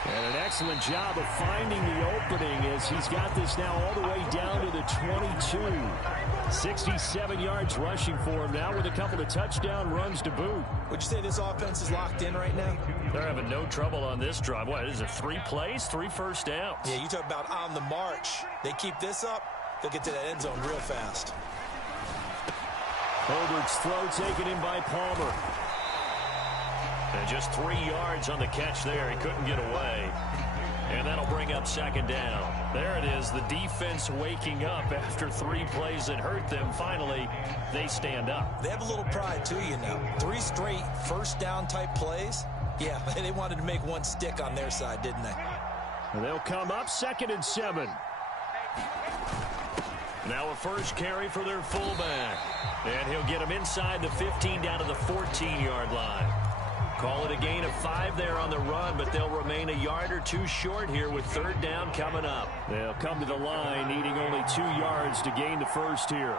And an excellent job of finding the opening as he's got this now all the way down to the 22. 67 yards rushing for him now with a couple of touchdown runs to boot. Would you say this offense is locked in right now? They're having no trouble on this drive. What, is it 3 plays, 3 first downs? Yeah, you talk about on the march. They keep this up, they'll get to that end zone real fast. Herbert's throw taken in by Palmer. And just 3 yards on the catch there. He couldn't get away. And that'll bring up 2nd down. There it is, the defense waking up after 3 plays that hurt them. Finally, they stand up. They have a little pride, too, you know. 3 straight first down type plays. Yeah, they wanted to make one stick on their side, didn't they? And they'll come up 2nd and 7. Now a first carry for their fullback. And he'll get him inside the 15 down to the 14-yard line. Call it a gain of 5 there on the run, but they'll remain a yard or 2 short here with 3rd down coming up. They'll come to the line needing only 2 yards to gain the first here.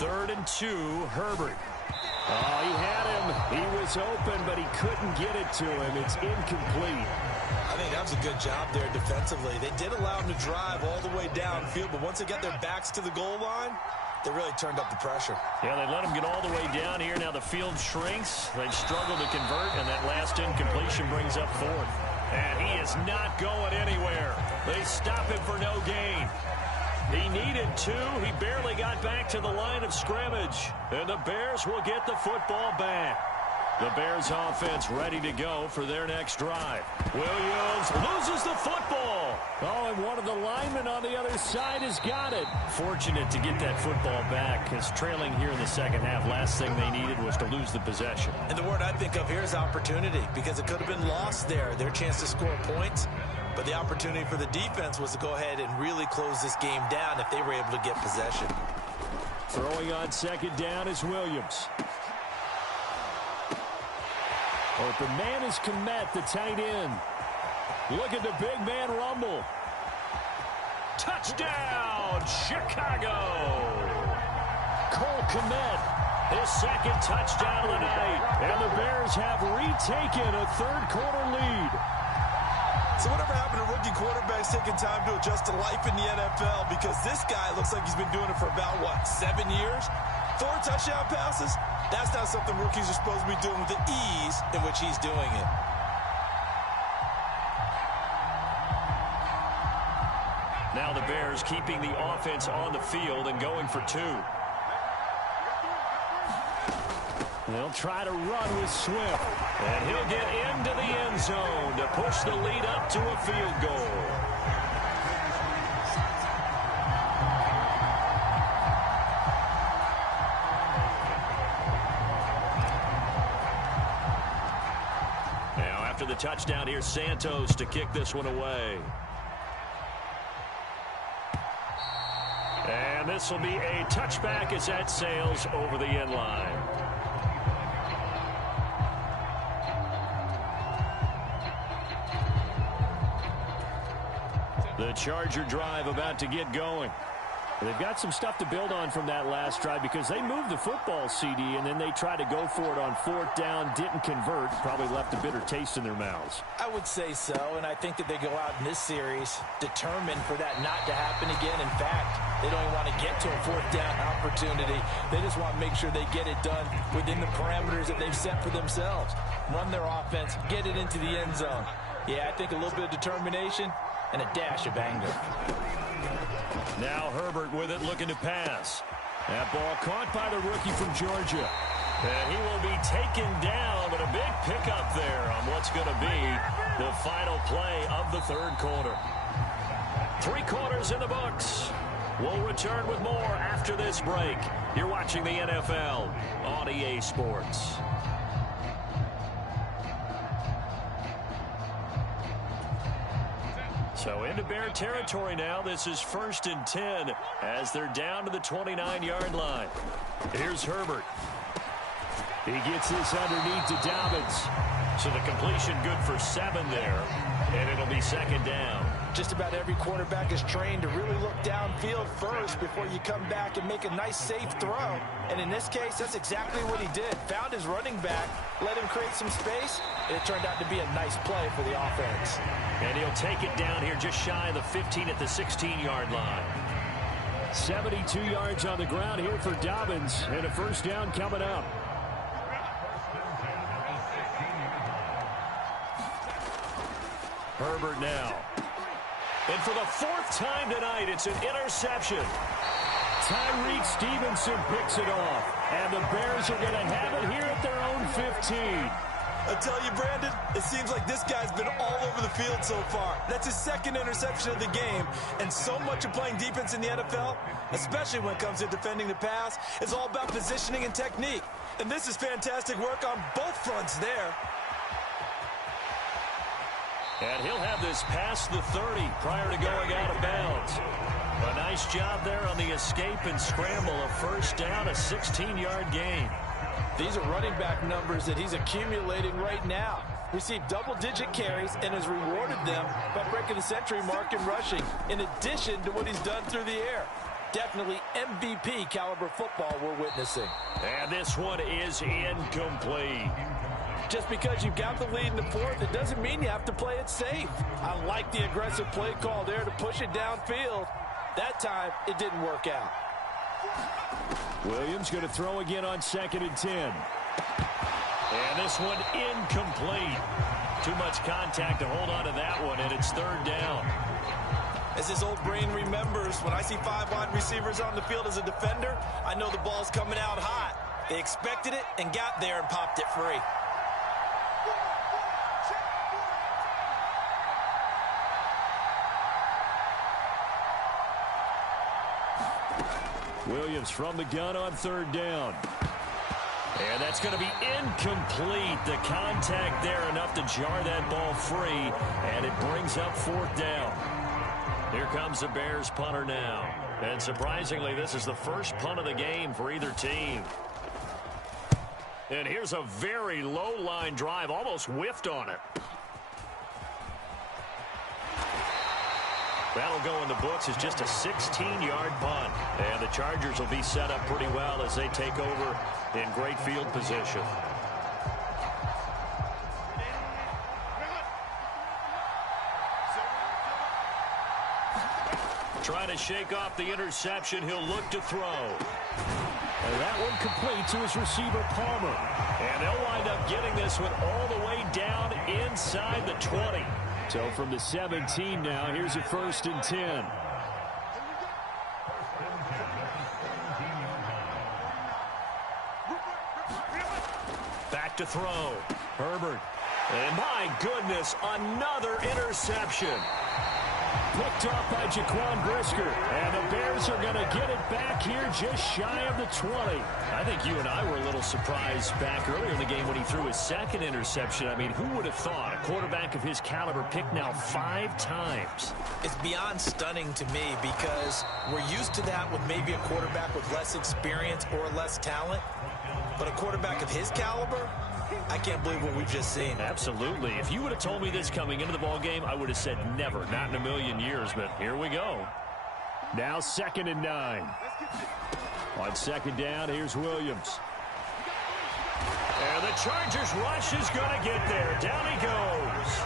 3rd and 2, Herbert. Oh, he had him. He was open, but he couldn't get it to him. It's incomplete. I think that was a good job there defensively. They did allow him to drive all the way downfield, but once they got their backs to the goal line, They really turned up the pressure. Yeah, they let him get all the way down here. Now the field shrinks. They struggle to convert, and that last incompletion brings up fourth. And he is not going anywhere. They stop him for no gain. He needed 2. He barely got back to the line of scrimmage. And the Bears will get the football back. The Bears offense ready to go for their next drive. Williams loses the football. Oh, and one of the linemen on the other side has got it. Fortunate to get that football back, because trailing here in the second half, last thing they needed was to lose the possession. And the word I think of here is opportunity, because it could have been lost there, their chance to score points. But the opportunity for the defense was to go ahead and really close this game down if they were able to get possession. Throwing on second down is Williams. Open man is Kmet, the tight end. Look at the big man rumble. Touchdown, Chicago! Cole Kmet, his second touchdown of the night. And the Bears have retaken a third-quarter lead. So whatever happened to rookie quarterbacks taking time to adjust to life in the NFL? Because this guy looks like he's been doing it for about, 7 years? 4 touchdown passes? That's not something rookies are supposed to be doing with the ease in which he's doing it. Now the Bears keeping the offense on the field and going for 2. They'll try to run with Swift. And he'll get into the end zone to push the lead up to a field goal. Now after the touchdown, here's Santos to kick this one away. And this will be a touchback as that sails over the end line. The Charger drive about to get going. They've got some stuff to build on from that last drive, because they moved the football, CD, and then they tried to go for it on 4th down, didn't convert, probably left a bitter taste in their mouths. I would say so, and I think that they go out in this series determined for that not to happen again. In fact, they don't even want to get to a 4th down opportunity. They just want to make sure they get it done within the parameters that they've set for themselves. Run their offense, get it into the end zone. Yeah, I think a little bit of determination and a dash of anger. Now Herbert with it, looking to pass. That ball caught by the rookie from Georgia. And he will be taken down, but a big pickup there on what's going to be the final play of the third quarter. 3 quarters in the books. We'll return with more after this break. You're watching the NFL on EA Sports. So into Bear territory now. This is 1st and 10 as they're down to the 29-yard line. Here's Herbert. He gets this underneath to Dobbins. So the completion good for 7 there. And it'll be 2nd down. Just about every quarterback is trained to really look downfield first before you come back and make a nice, safe throw. And in this case, that's exactly what he did. Found his running back, let him create some space, and it turned out to be a nice play for the offense. And he'll take it down here just shy of the 15 at the 16-yard line. 72 yards on the ground here for Dobbins, and a 1st down coming up. Herbert now. And for the 4th time tonight, it's an interception. Tyreek Stevenson picks it off. And the Bears are going to have it here at their own 15. I tell you, Brandon, it seems like this guy's been all over the field so far. That's his 2nd interception of the game. And so much of playing defense in the NFL, especially when it comes to defending the pass, is all about positioning and technique. And this is fantastic work on both fronts there. And he'll have this past the 30 prior to going out of bounds. A nice job there on the escape and scramble. A 1st down, a 16-yard gain. These are running back numbers that he's accumulating right now. Received double-digit carries and has rewarded them by breaking the century mark in rushing, in addition to what he's done through the air. Definitely MVP caliber football we're witnessing. And this one is incomplete. Just because you've got the lead in the 4th, it doesn't mean you have to play it safe. I like the aggressive play call there to push it downfield. That time, it didn't work out. Williams going to throw again on 2nd and 10. And this one incomplete. Too much contact to hold on to that one, and it's 3rd down. As his old brain remembers, when I see 5 wide receivers on the field as a defender, I know the ball's coming out hot. They expected it and got there and popped it free. Williams from the gun on 3rd down. And that's going to be incomplete. The contact there enough to jar that ball free, and it brings up 4th down. Here comes the Bears punter now. And surprisingly, this is the first punt of the game for either team. And here's a very low-line drive, almost whiffed on it. That'll go in the books as just a 16-yard punt. And the Chargers will be set up pretty well as they take over in great field position. Trying to shake off the interception. He'll look to throw. And that one complete to his receiver, Palmer. And they'll wind up getting this one all the way down inside the 20. So from the 17 now, here's a 1st and 10. Back to throw. Herbert. And my goodness, another interception. Picked off by Jaquan Brisker. And the Bears are going to get it back here just shy of the 20. I think you and I were a little surprised back earlier in the game when he threw his 2nd interception. I mean, who would have thought a quarterback of his caliber picked now 5 times? It's beyond stunning to me because we're used to that with maybe a quarterback with less experience or less talent. But a quarterback of his caliber, I can't believe what we've just seen. Absolutely. If you would have told me this coming into the ball game, I would have said never, not in a million years. But here we go. Now 2nd and 9. On 2nd down, here's Williams. And the Chargers rush is going to get there. Down he goes.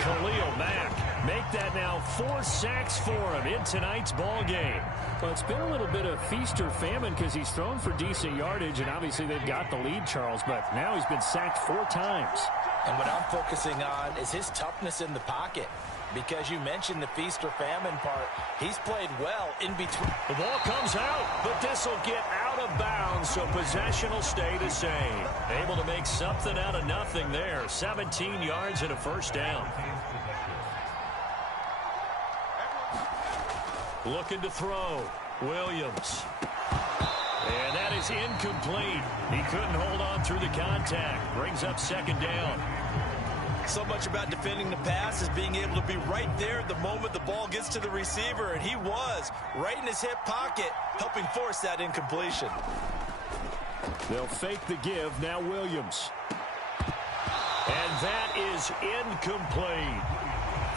Khalil Mack make that now 4 sacks for him in tonight's ball game. Well, it's been a little bit of feast or famine because he's thrown for decent yardage, and obviously they've got the lead, Charles, but now he's been sacked 4 times. And what I'm focusing on is his toughness in the pocket. Because you mentioned the feast or famine part, he's played well in between. The ball comes out, but this will get out of bounds, so possession will stay the same. Able to make something out of nothing there. 17 yards and a 1st down. Looking to throw. Williams. And that is incomplete. He couldn't hold on through the contact. Brings up 2nd down. So much about defending the pass is being able to be right there the moment the ball gets to the receiver, and he was right in his hip pocket, helping force that incompletion. They'll fake the give. Now Williams. And that is incomplete.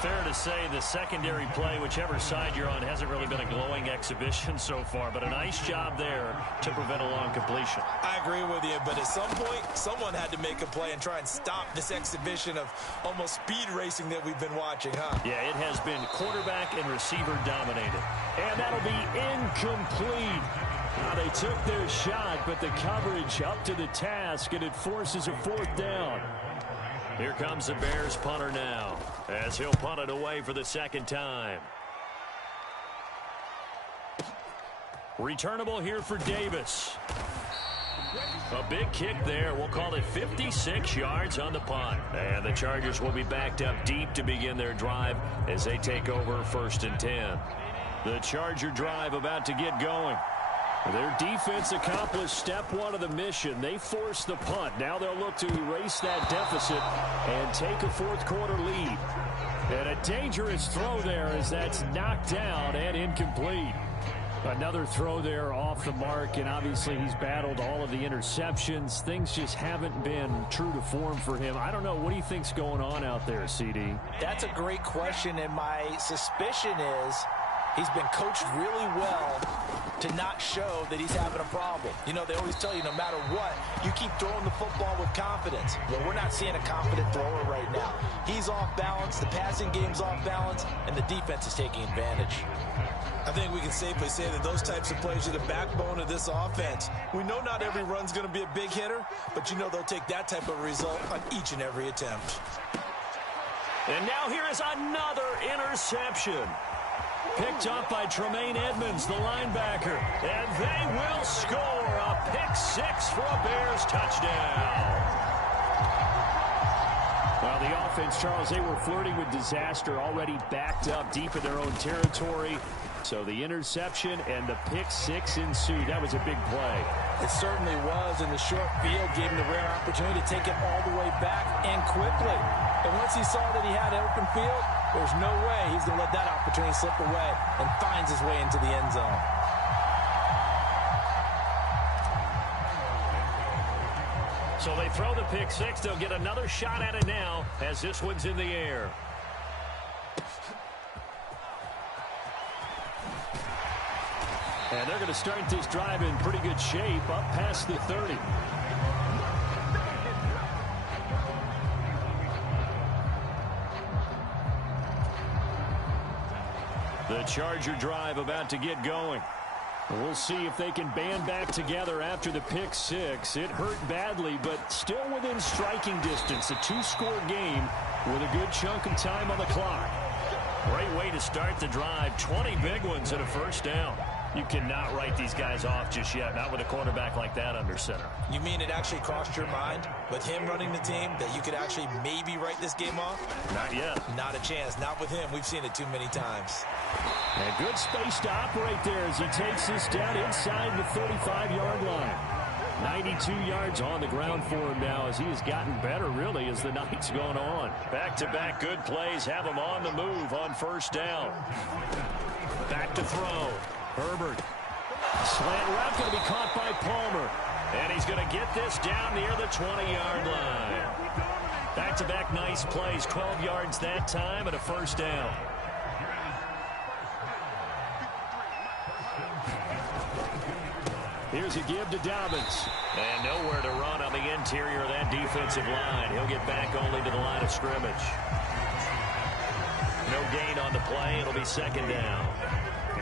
Fair to say the secondary play, whichever side you're on, hasn't really been a glowing exhibition so far, but a nice job there to prevent a long completion. I agree with you, but at some point, someone had to make a play and try and stop this exhibition of almost speed racing that we've been watching, huh? Yeah, it has been quarterback and receiver dominated. And that'll be incomplete. Now they took their shot, but the coverage up to the task, and it forces a 4th down. Here comes the Bears punter now, as he'll punt it away for the 2nd time. Returnable here for Davis. A big kick there. We'll call it 56 yards on the punt. And the Chargers will be backed up deep to begin their drive as they take over 1st and 10. The Charger drive about to get going. Their defense accomplished step 1 of the mission. They forced the punt. Now they'll look to erase that deficit and take a 4th quarter lead. And a dangerous throw there as that's knocked down and incomplete. Another throw there off the mark, and obviously he's battled all of the interceptions. Things just haven't been true to form for him. I don't know. What do you think's going on out there, CD? That's a great question, and my suspicion is He's been coached really well to not show that he's having a problem. You know, they always tell you no matter what, you keep throwing the football with confidence. Well, we're not seeing a confident thrower right now. He's off balance, the passing game's off balance, and the defense is taking advantage. I think we can safely say that those types of plays are the backbone of this offense. We know not every run's going to be a big hitter, but you know they'll take that type of result on each and every attempt. And now here is another interception. Picked up by Tremaine Edmonds, the linebacker. And they will score a pick six for a Bears touchdown. Well, the offense, Charles, they were flirting with disaster, already backed up deep in their own territory. So the interception and the pick six ensued. That was a big play. It certainly was, and the short field gave him the rare opportunity to take it all the way back and quickly. And once he saw that he had an open field, there's no way he's going to let that opportunity slip away, and finds his way into the end zone. So they throw the pick six. They'll get another shot at it now as this one's in the air. And they're going to start this drive in pretty good shape, up past the 30. The Charger drive about to get going. We'll see if they can band back together after the pick six. It hurt badly, but still within striking distance. A two-score game with a good chunk of time on the clock. Great way to start the drive. 20 big ones and a first down. You cannot write these guys off just yet, not with a quarterback like that under center. You mean it actually crossed your mind with him running the team that you could actually maybe write this game off? Not yet. Not a chance. Not with him. We've seen it too many times. And good space to operate there as he takes this down inside the 35-yard line. 92 yards on the ground for him now as he has gotten better, really, as the night's gone on. Back-to-back good plays have him on the move on first down. Back to throw. Herbert. Slant route going to be caught by Palmer. And he's going to get this down near the 20-yard line. Back-to-back nice plays. 12 yards that time and a first down. Here's a give to Dobbins. And nowhere to run on the interior of that defensive line. He'll get back only to the line of scrimmage. No gain on the play. It'll be second down.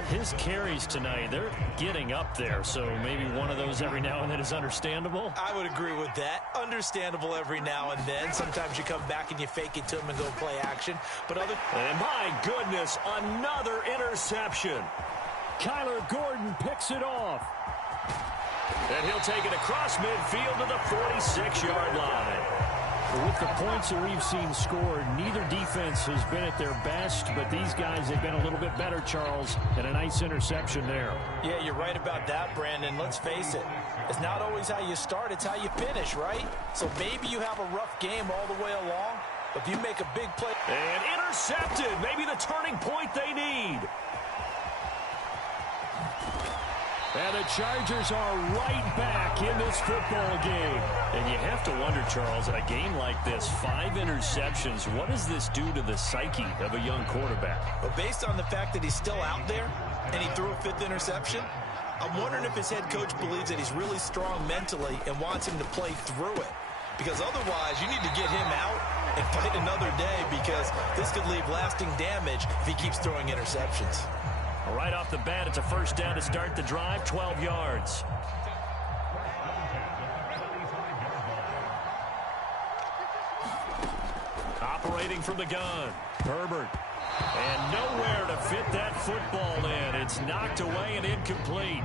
His carries tonight, they're getting up there, so maybe one of those every now and then is understandable. I would agree with that. Understandable every now and then. Sometimes you come back and you fake it to him and go play action. But And my goodness, another interception. Kyler Gordon picks it off. And he'll take it across midfield to the 46-yard line. With the points that we've seen scored, neither defense has been at their best, but these guys have been a little bit better, Charles, and a nice interception there. Yeah, you're right about that, Brandon. Let's face it. It's not always how you start, it's how you finish, right? So maybe you have a rough game all the way along, but if you make a big play... And intercepted, maybe the turning point they need. And the Chargers are right back in this football game. And you have to wonder, Charles, in a game like this, 5 interceptions, what does this do to the psyche of a young quarterback? Well, based on the fact that he's still out there and he threw a 5th interception, I'm wondering if his head coach believes that he's really strong mentally and wants him to play through it. Because otherwise, you need to get him out and fight another day, because this could leave lasting damage if he keeps throwing interceptions. Right off the bat, it's a first down to start the drive, 12 yards. Operating from the gun, Herbert. And nowhere to fit that football in. It's knocked away and incomplete.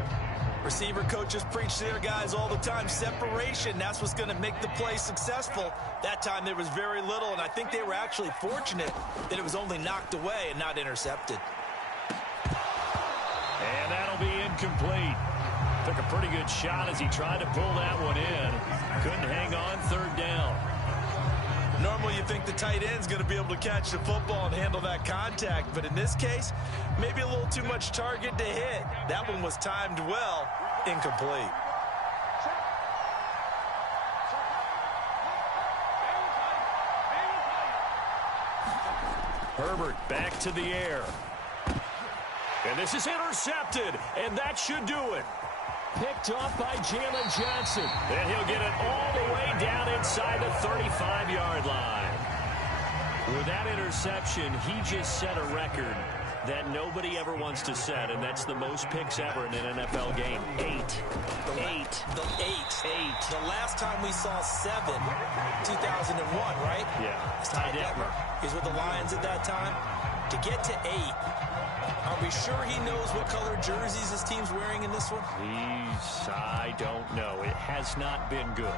Receiver coaches preach to their guys all the time. Separation, that's what's going to make the play successful. That time there was very little, and I think they were actually fortunate that it was only knocked away and not intercepted. And that'll be incomplete. Took a pretty good shot as he tried to pull that one in. Couldn't hang on, third down. Normally you think the tight end's going to be able to catch the football and handle that contact, but in this case, maybe a little too much target to hit. That one was timed well, incomplete. Herbert back to the air. And this is intercepted, and that should do it. Picked off by Jalen Johnson. And he'll get it all the way down inside the 35-yard line. With that interception, he just set a record that nobody ever wants to set, and that's the most picks ever in an NFL game. 8. The last time we saw 7, 2001, right? Yeah. It's Ty Detmer. He's with the Lions at that time. To get to 8, are we sure he knows what color jerseys his team's wearing in this one? I don't know. It has not been good.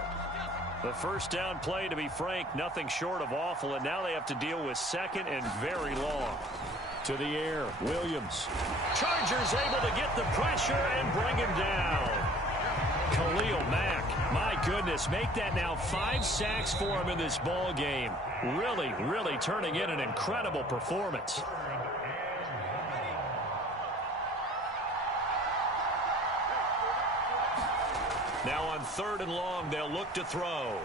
The first down play, to be frank, nothing short of awful, and now they have to deal with second and very long. To the air, Williams. Chargers able to get the pressure and bring him down. Khalil Mack, my goodness, make that now 5 sacks for him in this ball game. Really turning in an incredible performance. Now on 3rd and long, they'll look to throw.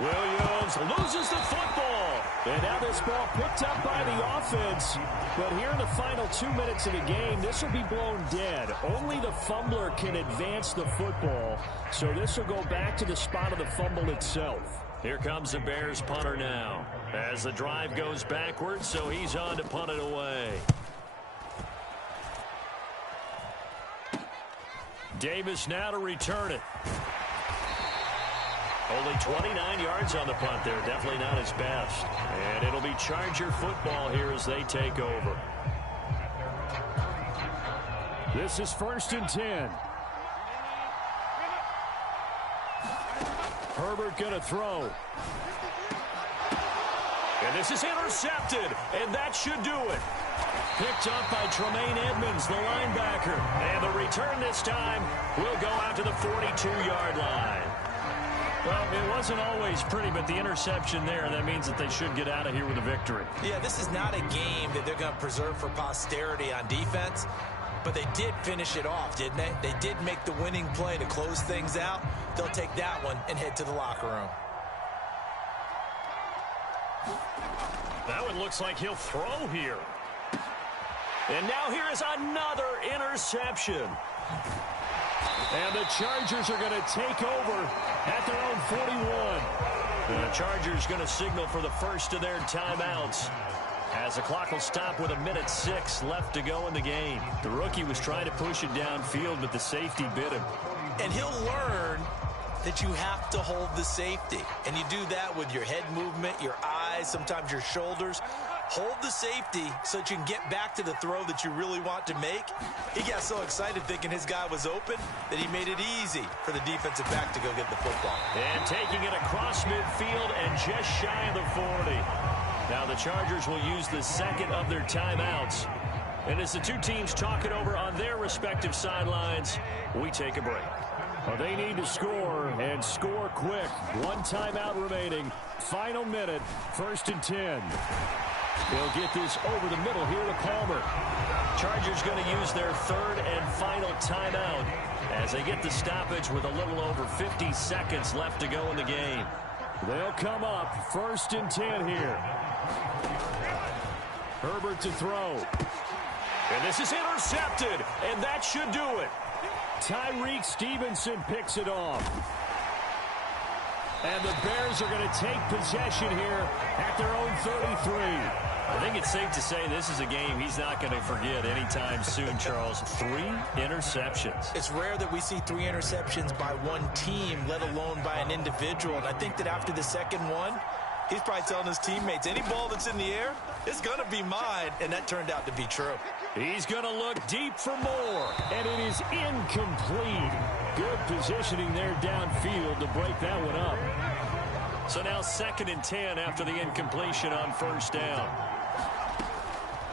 Williams loses the football. And now this ball picked up by the offense. But here in the final 2 minutes of the game, this will be blown dead. Only the fumbler can advance the football. So this will go back to the spot of the fumble itself. Here comes the Bears punter now. As the drive goes backwards, so he's on to punt it away. Davis now to return it. Only 29 yards on the punt there. Definitely not his best. And it'll be Charger football here as they take over. This is 1st and 10. Herbert going to throw. And this is intercepted, and that should do it. Picked up by Tremaine Edmonds, the linebacker. And the return this time will go out to the 42-yard line. Well, it wasn't always pretty, but the interception there, that means that they should get out of here with a victory. Yeah, this is not a game that they're going to preserve for posterity on defense, but they did finish it off, didn't they? They did make the winning play to close things out. They'll take that one and head to the locker room. That one looks like he'll throw here. And now here is another interception. And the Chargers are going to take over at their own 41. And the Chargers going to signal for the first of their timeouts, as the clock will stop with 1:06 left to go in the game. The rookie was trying to push it downfield, but the safety bit him. And he'll learn that you have to hold the safety. And you do that with your head movement, your eyes, sometimes your shoulders. Hold the safety so that you can get back to the throw that you really want to make. He got so excited thinking his guy was open that he made it easy for the defensive back to go get the football. And taking it across midfield and just shy of the 40. Now the Chargers will use the second of their timeouts. And as the two teams talk it over on their respective sidelines, we take a break. Well, they need to score, and score quick. 1 timeout remaining. Final minute, 1st and 10. They'll get this over the middle here to Palmer. Chargers going to use their 3rd and final timeout as they get the stoppage with a little over 50 seconds left to go in the game. They'll come up 1st and 10 here. Herbert to throw. And this is intercepted, and that should do it. Tyreek Stevenson picks it off. And the Bears are going to take possession here at their own 33. I think it's safe to say this is a game he's not going to forget anytime soon, Charles. 3 interceptions. It's rare that we see 3 interceptions by one team, let alone by an individual. And I think that after the second one, he's probably telling his teammates, any ball that's in the air, it's going to be mine. And that turned out to be true. He's going to look deep for more. And it is incomplete. Good positioning there downfield to break that one up. So now 2nd and 10 after the incompletion on 1st down.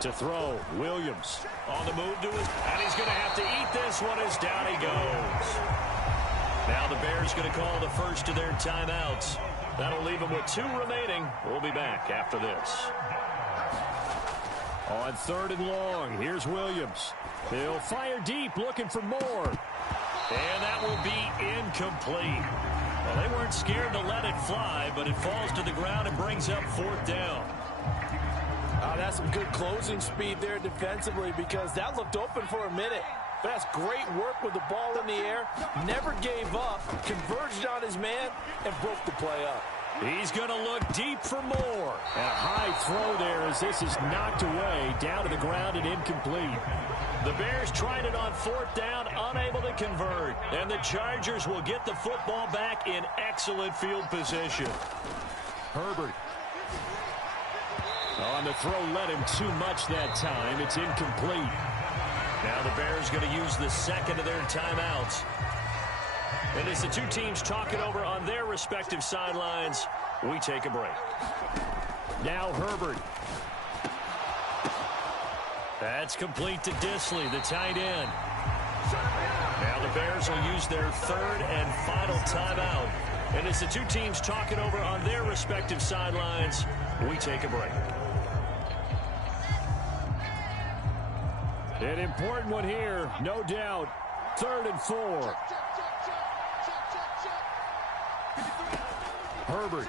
To throw, Williams. On the move to his, and he's going to have to eat this one as down he goes. Now the Bears going to call the first of their timeouts. That'll leave them with 2 remaining. We'll be back after this. On 3rd and long, here's Williams. He'll fire deep, looking for more. And that will be incomplete. Well, they weren't scared to let it fly, but it falls to the ground and brings up 4th down. Wow, that's some good closing speed there defensively because that looked open for a minute. But that's great work with the ball in the air. Never gave up, converged on his man, and broke the play up. He's going to look deep for more. And a high throw there as this is knocked away, down to the ground and incomplete. The Bears tried it on 4th down, unable to convert. And the Chargers will get the football back in excellent field position. Herbert. On the throw, led him too much that time. It's incomplete. Now the Bears going to use the second of their timeouts. And as the two teams talk it over on their respective sidelines, we take a break. Now Herbert. That's complete to Disley, the tight end. Now the Bears will use their third and final timeout. And as the two teams talk it over on their respective sidelines, we take a break. An important one here, no doubt. 3rd and 4. Herbert.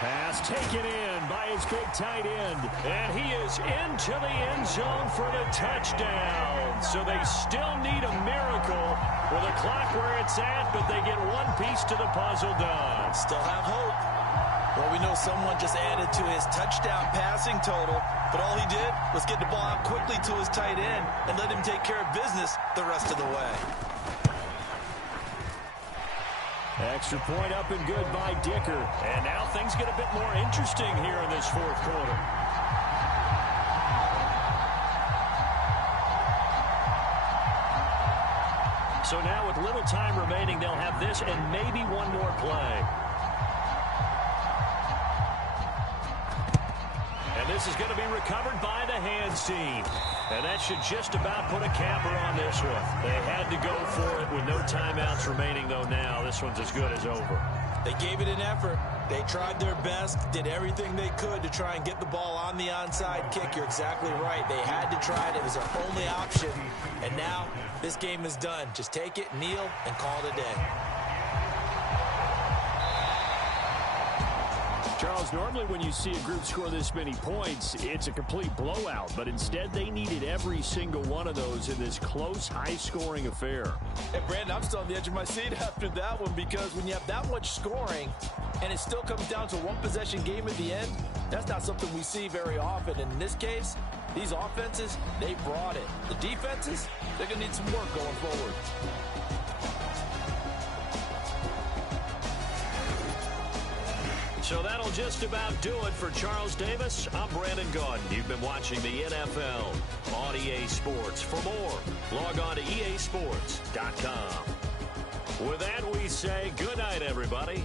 Pass taken in by his big tight end. And he is into the end zone for the touchdown. So they still need a miracle with the clock where it's at, but they get one piece to the puzzle done. Still have hope. Well, we know someone just added to his touchdown passing total, but all he did was get the ball out quickly to his tight end and let him take care of business the rest of the way. Extra point up and good by Dicker. And now things get a bit more interesting here in this 4th quarter. So now with little time remaining, they'll have this and maybe one more play. And this is going to be recovered by the hands team. And that should just about put a capper on this one. They had to go for it with no timeouts remaining, though, now. This one's as good as over. They gave it an effort. They tried their best, did everything they could to try and get the ball on the onside kick. You're exactly right. They had to try it. It was their only option. And now this game is done. Just take it, kneel, and call it a day. Charles, normally when you see a group score this many points, it's a complete blowout. But instead, they needed every single one of those in this close, high-scoring affair. And, Brandon, I'm still on the edge of my seat after that one because when you have that much scoring and it still comes down to a one-possession game at the end, that's not something we see very often. And in this case, these offenses, they brought it. The defenses, they're going to need some work going forward. So that'll just about do it for Charles Davis. I'm Brandon Gaudin. You've been watching the NFL on EA Sports. For more, log on to easports.com. With that, we say good night, everybody.